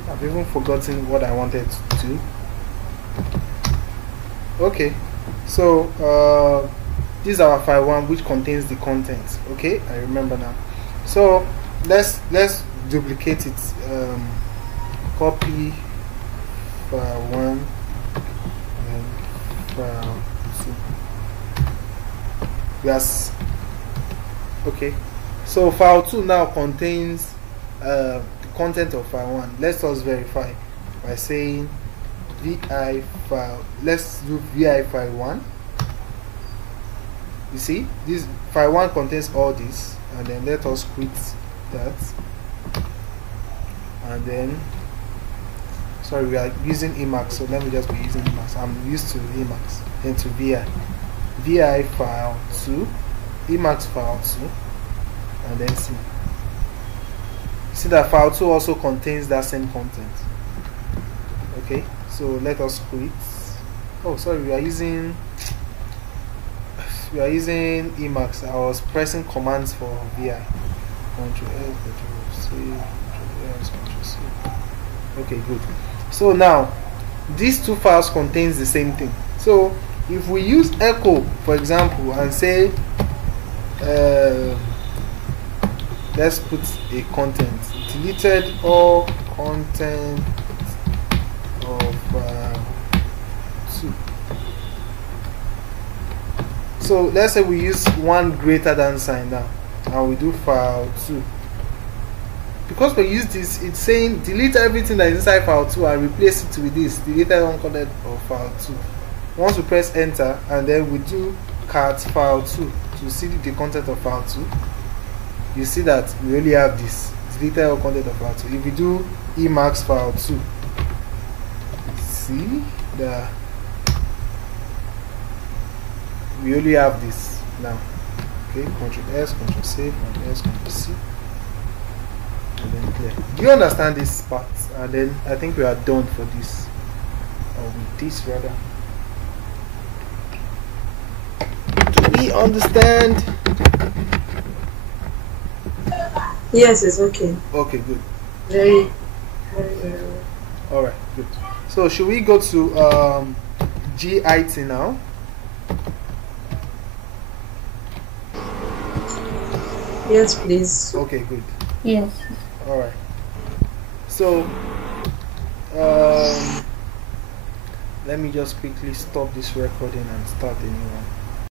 I've even forgotten what I wanted to do. Okay, so this is our file 1 which contains the contents. Okay, I remember now. So let's duplicate it. Copy file 1 and file 2. Yes. Okay, so file 2 now contains the content of file 1. Let us verify by saying vi file. Let's do vi file 1. You see, this file 1 contains all this, and then let us quit that. And then, sorry, we are using Emacs, so let me just be using Emacs. I'm used to Emacs. Then to vi file 2, Emacs file 2, and then see. See that file 2 also contains that same content. Okay, so let us quit. Oh, sorry, we are using Emacs. I was pressing commands for vi. Ctrl L, Ctrl C, Ctrl S, Ctrl C. Okay, good. So now these two files contains the same thing. So if we use echo, for example, and say let's put a content, deleted all content of 2. So let's say we use one greater than sign now, and we do file 2. Because we use this, it's saying delete everything that is inside file 2 and replace it with this deleted all content of file 2. Once we press enter and then we do cat file 2 to see the content of file 2, you see that we only have this deleted all content of file 2. If we do Emacs file 2, see that we only have this now. Okay, Ctrl S, Ctrl save, Ctrl S, Ctrl C, and then clear. Do you understand this part? And then I think we are done for this, or with this rather. Do we understand? Yes, it's okay. Okay, good. Very, very, very well. All right, good. So should we go to GIT now? Yes, please. Okay, good. Yes. All right. So let me just quickly stop this recording and start a new one.